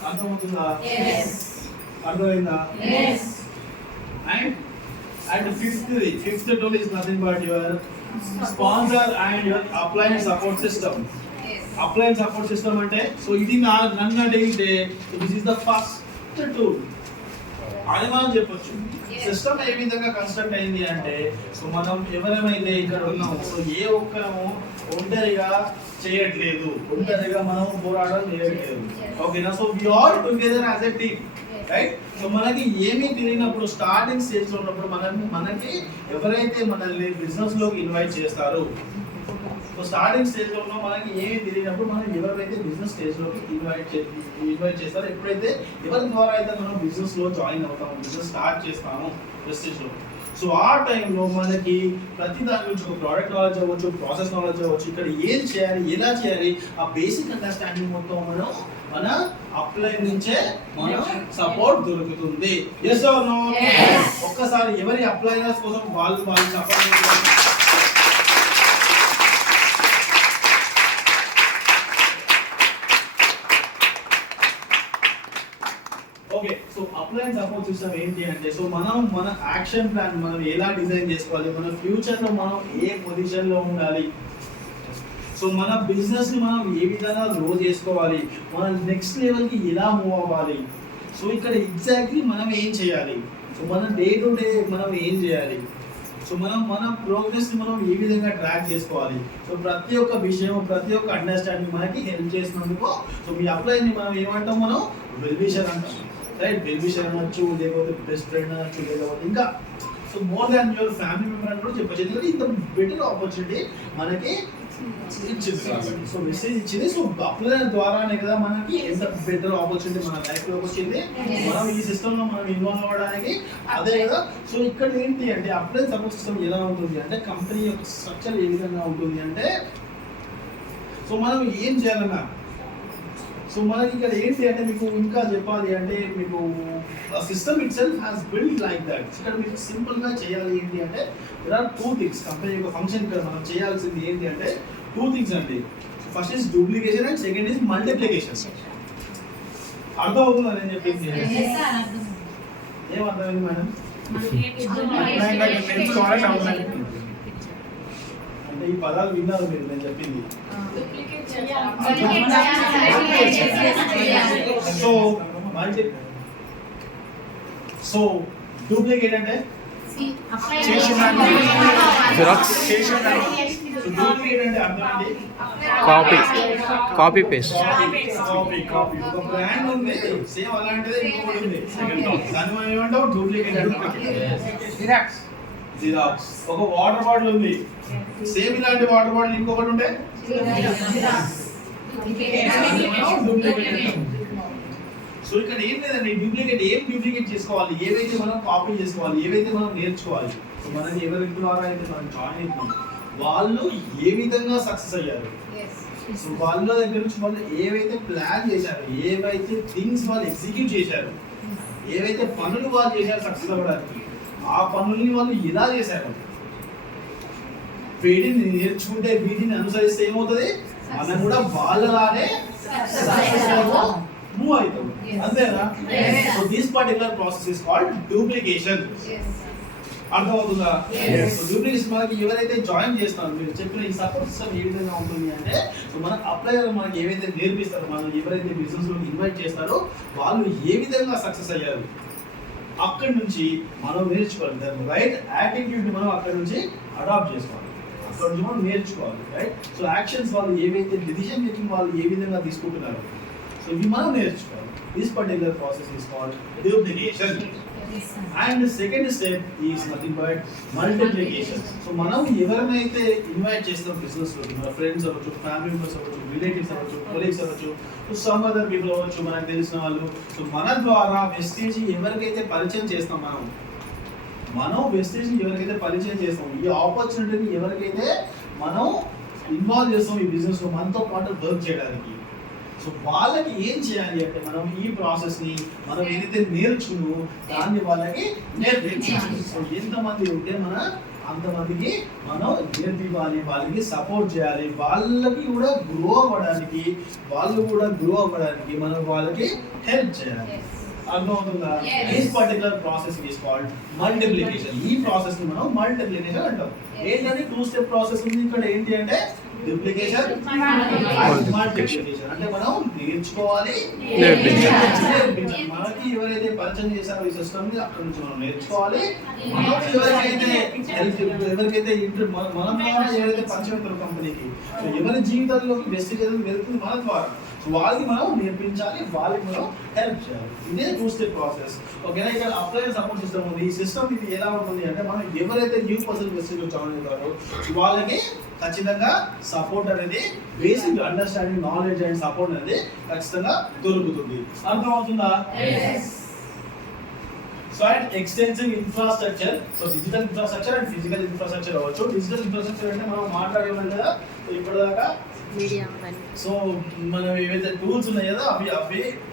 అర్థమవుతుందా? అర్థమైందా? And fifth tool is nothing but your sponsor and your upline support system. Upline support system అంటే సో ఇది నన్ను అడిగితే this is the first tool అని మనం చెప్పొచ్చు. సిస్టమ్ ఏ విధంగా కన్స్ట్రక్ట్ అయింది అంటే సో మనం ఎవరైతే ఇక్కడ ఉన్నాము సో ఏ ఒక్కరము ఒంటరిగా చేయట్లేదు, ఒంటరిగా మనం పోరాటం చేయట్లేదు. ఓకేనా? So we all together as a team, right? So మనకి ఏమీ తెలియనప్పుడు స్టార్టింగ్ స్టేజ్ లో ఉన్నప్పుడు మనకి ఎవరైతే మనల్ని బిజినెస్ లోకి ఇన్వైట్ చేస్తారు, సో స్టార్టింగ్ స్టేజ్ లో ఉన్న మనకి ఏమీ తెలియనప్పుడు మనం ఎవరైతే బిజినెస్ స్టేజ్ లోకి ఇన్వైట్ చేస్తారో, ఎప్పుడైతే ఎవరి ద్వారా అయితే మనం బిజినెస్ లో జాయిన్ అవుతాము, బిజినెస్ స్టార్ట్ చేస్తాము ప్రెస్టీజ్ లో, సో ఆ టైంలో మనకి ప్రతి దాని నుంచి ఒక ప్రోడక్ట్ నాలెడ్జ్ అవ్వచ్చు, ప్రాసెస్ నాలెడ్జ్ అవ్వచ్చు, ఇక్కడ ఏం చేయాలి, ఎలా చేయాలి, ఆ బేసిక్ అండర్స్టాండింగ్ మొత్తం మన అప్లైన్ నుంచే మన సపోర్ట్ దొరుకుతుంది. yes or no? ఒక్కసారి ఎవరి అప్లైనర్స్ కోసం వాళ్ళు support. Okay, so upline support system ఏంటి అంటే సో మన యాక్షన్ ప్లాన్ మనం ఎలా డిజైన్ చేసుకోవాలి, మన ఫ్యూచర్ లో మనం ఏ పొజిషన్ లో ఉండాలి, సో మన బిజినెస్ ని మనం ఏ విధంగా గ్రో చేసుకోవాలి, మన నెక్స్ట్ లెవెల్ కి ఎలా మూవ్ అవ్వాలి, సో ఇక్కడ ఎగ్జాక్ట్లీ మనం ఏం చేయాలి, సో మన డే టు డే మనం ఏం చేయాలి, సో మన ప్రోగ్రెస్ ని మనం ఏ విధంగా ట్రాక్ చేసుకోవాలి, సో ప్రతి ఒక్క విషయం, ప్రతి ఒక్క అండర్స్టాండింగ్ మనకి హెల్ప్ చేసినందుకు సో మీ అప్లైన్ ని మనం ఏమంటాం, మనం వెల్ విషర్ అంటాం, రైట్? వెల్ విషర్ అనొచ్చు, లేకపోతే బెస్ట్ ఫ్రెండ్ అనొచ్చు, లేకపోతే ఇంకా so more than your family member అని కూడా చెప్పచ్చు. ఎందుకంటే ఇంత బెటర్ ఆపర్చునిటీ మనకి ఇచ్చింది కాబట్టి, సో మెసేజ్ ఇచ్చింది. సో అప్లైన్ ద్వారానే కదా మనకి ఎంత బెటర్ ఆపర్చునిటీ మన లైఫ్ లోకి వచ్చింది, మనం ఈ సిస్టమ్ లో మనం ఇన్వాల్వ్ అవ్వడానికి. అదే కదా, సో ఇక్కడ ఏంటి అంటే అప్లైన్ సపోర్ట్ సిస్టమ్ ఎలా ఉంటుంది అంటే కంపెనీ యొక్క స్ట్రక్చర్ ఏ విధంగా ఉంటుంది అంటే సో మనం ఏం చేయాలన్నా సో మనకి ఇక్కడ ఏంటి అంటే మీకు ఇంకా చెప్పాలి అంటే మీకు system itself has build like that. ఇక్కడ మీకు సింపుల్ గా చేయాలి ఏంటి అంటే there are two things. Company యొక్క ఫంక్షన్ ఇక్కడ మనం చేయాల్సింది ఏంటి అంటే టూ థింగ్స్ అండి. First is duplication and second is multiplication. అర్థం అవుతుందా నేను చెప్పింది? ఏం అర్థమైంది మేడం? అంటే ఈ పదాలు విన్నారు మీరు నేను చెప్పింది. సో డూప్లికేట్ అంటే కాపీ పేస్ట్. ఒక బ్రాండ్ ఉంది సేమ్ అలాంటిదే ఇంకొకటి ఉంది దాన్ని మనం ఏమంటాం డూప్లికేట్. జిరాక్స్. ఒక వాటర్ బాటిల్ ఉంది సేమ్ ఇలాంటి వాటర్ బాటిల్ ఇంకొకటి ఉంటే సో ఇక్కడ ఏం లేదండి డూప్లికేట్ చేసుకోవాలి, ఏవైతే మనం కాపీ చేసుకోవాలి, ఏవైతే మనం నేర్చుకోవాలి. సో మనకి ఎవరి ద్వారా అయితే మనం జాయిన్ అవుతున్నాం వాళ్ళు ఏ విధంగా సక్సెస్ అయ్యారు, సో వాళ్ళ దగ్గర నుంచి వాళ్ళు ఏవైతే ప్లాన్ చేశారు, ఏవైతే థింగ్స్ వాళ్ళు ఎగ్జిక్యూట్ చేశారు, ఏవైతే పనులు వాళ్ళు చేశారు సక్సెస్ అవ్వడానికి, ఆ పనుల్ని వాళ్ళు ఎలా చేశారు, వీటిని నేర్చుకుంటే వీటిని అనుసరిస్తే ఏమవుతుంది మనం కూడా వాళ్ళలానే మూవ్ అవుతాం. అంతేనా? So this particular process is called duplication. అర్థమవుతుందా? సో డూప్లికేషన్ మనకి ఎవరైతే జాయిన్ చేస్తారో మీరు చెప్పిన ఈ సపోర్ట్ సిస్టమ్ ఏ విధంగా ఉంటుంది అంటే సో మన అప్లైయర్ మనకి ఏవైతే నేర్పిస్తారో, మనం ఎవరైతే బిజినెస్ లో ఇన్వైట్ చేస్తారో వాళ్ళు ఏ విధంగా సక్సెస్ అయ్యారు అక్కడి నుంచి మనం నేర్చుకోవాలి. రైట్ యాటిట్యూడ్ మనం అక్కడి నుంచి అడాప్ట్ చేసుకోవాలి, అక్కడ నుంచి మనం నేర్చుకోవాలి. రైట్? సో యాక్షన్స్ వాళ్ళు ఏవైతే డిసిషన్ మేకింగ్ వాళ్ళు ఏ విధంగా తీసుకుంటున్నారు సో ఇవి మనం నేర్చుకోవాలి. This particular process is called duplication. And second step is nothing but multiplication. So మనం ఎవరినైతే ఇన్వైట్ చేస్తాం బిజినెస్ లోకి, మన ఫ్రెండ్స్ అవ్వచ్చు, ఫ్యామిలీ మెంబర్స్ అవ్వచ్చు, రిలేటివ్స్ అవ్వచ్చు, కొలీగ్స్ అవ్వచ్చు, సో సమ్ అదర్ పీపుల్ అవ్వచ్చు, మనకు తెలిసిన వాళ్ళు, సో మన ద్వారా వెస్టేజ్ ఎవరికైతే పరిచయం చేస్తాం మనం మనం వెస్టేజ్ ఎవరికైతే పరిచయం చేస్తాం, ఈ ఆపర్చునిటీని ఎవరికైతే మనం ఇన్వాల్వ్ చేస్తాం ఈ బిజినెస్ లో మనతో పాటు వర్క్ చేయడానికి, సో వాళ్ళకి ఏం చేయాలి అంటే మనం ఈ ప్రాసెస్ ని మనం ఏదైతే నేర్చుకున్నామో దాన్ని వాళ్ళకి నేర్పించాలి. సో ఎంతమంది ఉంటే మన అంతమందికి మనం నేర్పివ్వాలి, వాళ్ళకి సపోర్ట్ చేయాలి, వాళ్ళకి కూడా గ్రో అవ్వడానికి మనం వాళ్ళకి హెల్ప్ చేయాలి. అర్థమవుతుందా? This particular process is called multiplication. ఈ ప్రాసెస్ ని మనం మల్టిప్లికేషన్ అంటాం. ఏంటంటే 2 స్టెప్ ప్రాసెస్ ఉంది ఇక్కడ. ఏంటి అంటే డూప్లికేషన్, మల్టిప్లికేషన్. అంటే మనం నేర్చుకోవాలి, నేర్పించాలి. మనకి ఎవరైతే పరిచయం చేశారో ఈ సిస్టమ్ ని అక్కడ నుంచి మనం నేర్చుకోవాలి. మనం ఎవరికైతే మనం ఎవరైతే పరిచయం అవుతారో కంపెనీకి, సో ఎవరి జీవితాల్లోకి వెస్టేజ్ వెళ్తుంది మన ద్వారా, వాళ్ళకి మనం నేర్పించాలి, వాళ్ళకి మనం హెల్ప్ చేయాలి. ఇదే 2 స్టెప్ ప్రాసెస్. ఓకేనా? ఇక్కడ అప్లై సపోర్ట్ సిస్టమ్ ఉంది. ఈ సిస్టమ్ ఇది ఎలా ఉంటుంది అంటే మనం ఎవరైతే న్యూ పర్సన్ వెస్టేజ్ జాయిన్ అవుతారో వాళ్ళకి ఖచ్చితంగా సపోర్ట్ అనేది, basic understanding, knowledge and support అనేది ఖచ్చితంగా దొరుకుతుంది. అర్థమవుతుందా? So and extensive infrastructure. So digital infrastructure and physical infrastructure అవ్వచ్చు. డిజిటల్ ఇన్ఫ్రాస్ట్రక్చర్ అంటే మనం మాట్లాడేవాళ్ళం కదా ఇప్పటిదాకా. సో మనం ఏవైతే టూల్స్ ఉన్నాయి కదా అవి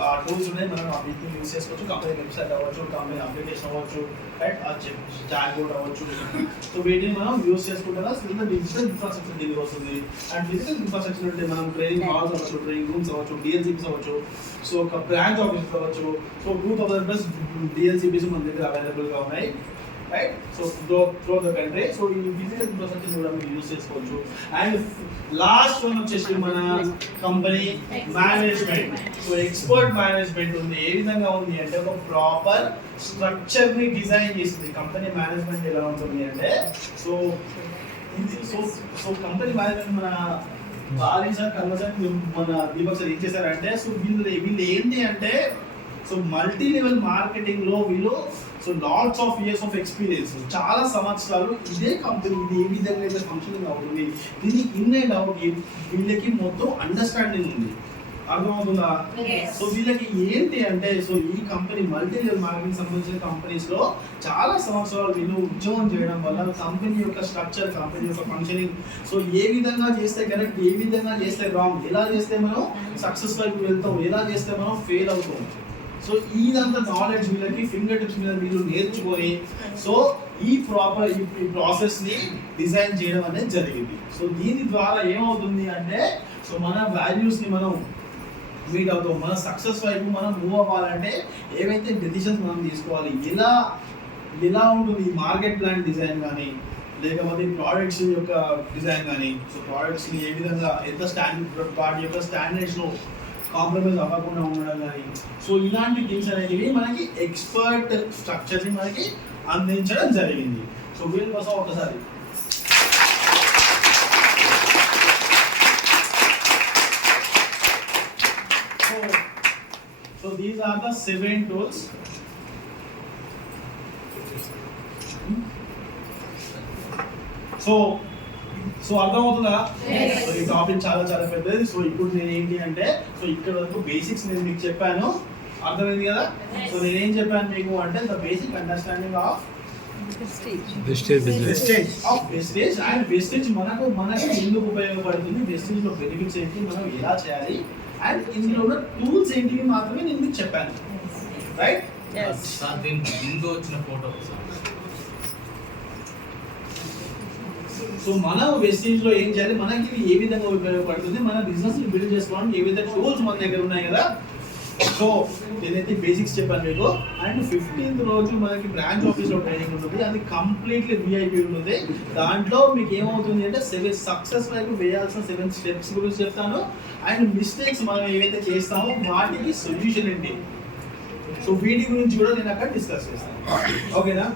ఆ టూల్స్ ఉన్నాయి, మనం అవిటిని యూస్ చేసుకోవచ్చు. కంపెనీ వెబ్సైట్ అవ్వచ్చు, కంపెనీ అప్లికేషన్ అవ్వచ్చు, రైట్, చాట్ బోర్డ్ అవ్వచ్చు. సో వీటిని మనం యూస్ చేసుకుంటారా డిజిటల్ ఇన్ఫ్రాస్ట్రక్చర్ కింద వస్తుంది. అండ్ ఫిజికల్ ఇన్ఫ్రాస్ట్రక్చర్ అంటే మనం ట్రైనింగ్ హాల్స్ అవ్వచ్చు, ట్రైనింగ్ రూమ్స్ అవ్వచ్చు, డిఎల్సిపీస్ అవ్వచ్చు, సో ఒక బ్రాంచ్ ఆఫీస్ అవ్వచ్చు. సో 2000+ డిఎల్సిపీస్ మన దగ్గర అవైలబుల్గా ఉన్నాయి, right. So through the country. So ఈ ఫిజికల్ ఇన్ఫ్రాస్ట్రక్చర్ కూడా మీరు యూస్ చేసుకోవచ్చు. అండ్ లాస్ట్ వన్ వచ్చేసి మన company management. So expert management ఉంది. ఏ విధంగా ఉంది అంటే ఒక ప్రాపర్ స్ట్రక్చర్ ని డిజైన్ చేసింది. కంపెనీ మేనేజ్మెంట్ ఎలా ఉంటుంది అంటే సో కంపెనీ మేనేజ్మెంట్ మన బాలీ సార్, కల్వ సార్, మన దీపక్ సార్ ఏం చేశారంటే సో వీళ్ళు ఏంటి అంటే సో మల్టీ లెవెల్ మార్కెటింగ్ లో వీళ్ళు so lots of years of experience, చాలా సంవత్సరాలు ఇదే కంపెనీ ఇది ఏ విధంగా అయితే ఫంక్షనింగ్ అవుతుంది, దీన్ని ఇన్ అండ్ అవుట్ వీళ్ళకి మొత్తం అండర్స్టాండింగ్ ఉంది. అర్థమవుతుందా? సో వీళ్ళకి ఏంటి అంటే సో ఈ కంపెనీ మల్టీ లెవెల్ మార్కెటింగ్ సంబంధించిన కంపెనీస్ లో చాలా సంవత్సరాలు వీళ్ళు ఉద్యోగం చేయడం వల్ల కంపెనీ యొక్క స్ట్రక్చర్, కంపెనీ యొక్క ఫంక్షనింగ్, సో ఏ విధంగా చేస్తే కరెక్ట్, ఏ విధంగా చేస్తే రాంగ్, ఎలా చేస్తే మనం సక్సెస్ వైపు వెళ్తాం, ఎలా చేస్తే మనం ఫెయిల్ అవుతాం, సో ఇదంతా నాలెడ్జ్ వీళ్ళకి ఫింగర్ టిప్స్ మీద వీళ్ళు నేర్చుకొని సో ఈ ప్రాసెస్ ని డిజైన్ చేయడం అనేది జరిగింది. సో దీని ద్వారా ఏమవుతుంది అంటే సో మన వాల్యూస్ ని మనం మీట్ అవుతాం. మన సక్సెస్ వైపు మనం మూవ్ అవ్వాలంటే ఏవైతే డెసిషన్స్ మనం తీసుకోవాలి, ఎలా ఉంటుంది ఈ మార్కెట్ ప్లాన్ డిజైన్ కానీ, లేకపోతే ప్రోడక్ట్స్ యొక్క డిజైన్ కానీ, సో ప్రోడక్ట్స్ ని ఏ విధంగా ఎంత స్టాండర్డ్ వాటి యొక్క స్టాండర్డ్స్ లో కాంప్రమైజ్ అవ్వకుండా ఉండడం కానీ, సో ఇలాంటి థింగ్స్ అనేవి మనకి ఎక్స్పర్ట్ స్ట్రక్చర్ ని మనకి అందించడం జరిగింది. సో వీళ్ళ కోసం ఒకసారి so these are the 7 tools. So అర్థమవుతుందా? సో ఈ టాపిక్ చాలా చాలా పెద్దది. సో ఇప్పుడు నేను ఏంటి అంటే సో ఇక్కడ వరకు బేసిక్స్ నేను మీకు చెప్పాను, అర్థమైంది కదా. సో నేనేం చెప్పాను మీకు అంటే the basic understanding of wastage and wastage మనకు ఎందుకు ఉపయోగపడుతుంది, వెస్టేజ్ లో బెనిఫిట్స్ ఏంటి, మనం ఎలా చేయాలి, అండ్ ఇందులో ఉన్న టూల్స్ ఏంటివి మాత్రమే నేను మీకు చెప్పాను, రైట్. సో మనం వెస్టేజ్ లో ఏం చేయాలి, మనకి ఇది ఏ విధంగా ఉపయోగపడుతుంది, మన బిజినెస్ ని బిల్డ్ చేసుకోవడానికి ఏ విధంగా టూల్స్ మన దగ్గర ఉన్నాయి కదా. సో నేనైతే బేసిక్స్ చెప్పాను మీకు. అండ్ 15th రోజు మనకి బ్రాంచ్ ఆఫీస్ లో ట్రైనింగ్ ఉంటుంది, అది కంప్లీట్లీ విఐపి ఉంటుంది. దాంట్లో మీకు ఏమవుతుంది అంటే 7 సక్సెస్ వైపు వేయాల్సిన 7 స్టెప్స్ గురించి చెప్తాను. అండ్ మిస్టేక్స్ మనం ఏవైతే చేస్తామో వాటికి సొల్యూషన్ ఏంటి, సో వీటి గురించి కూడా నేను అక్కడ డిస్కస్ చేస్తాను. ఓకేనా?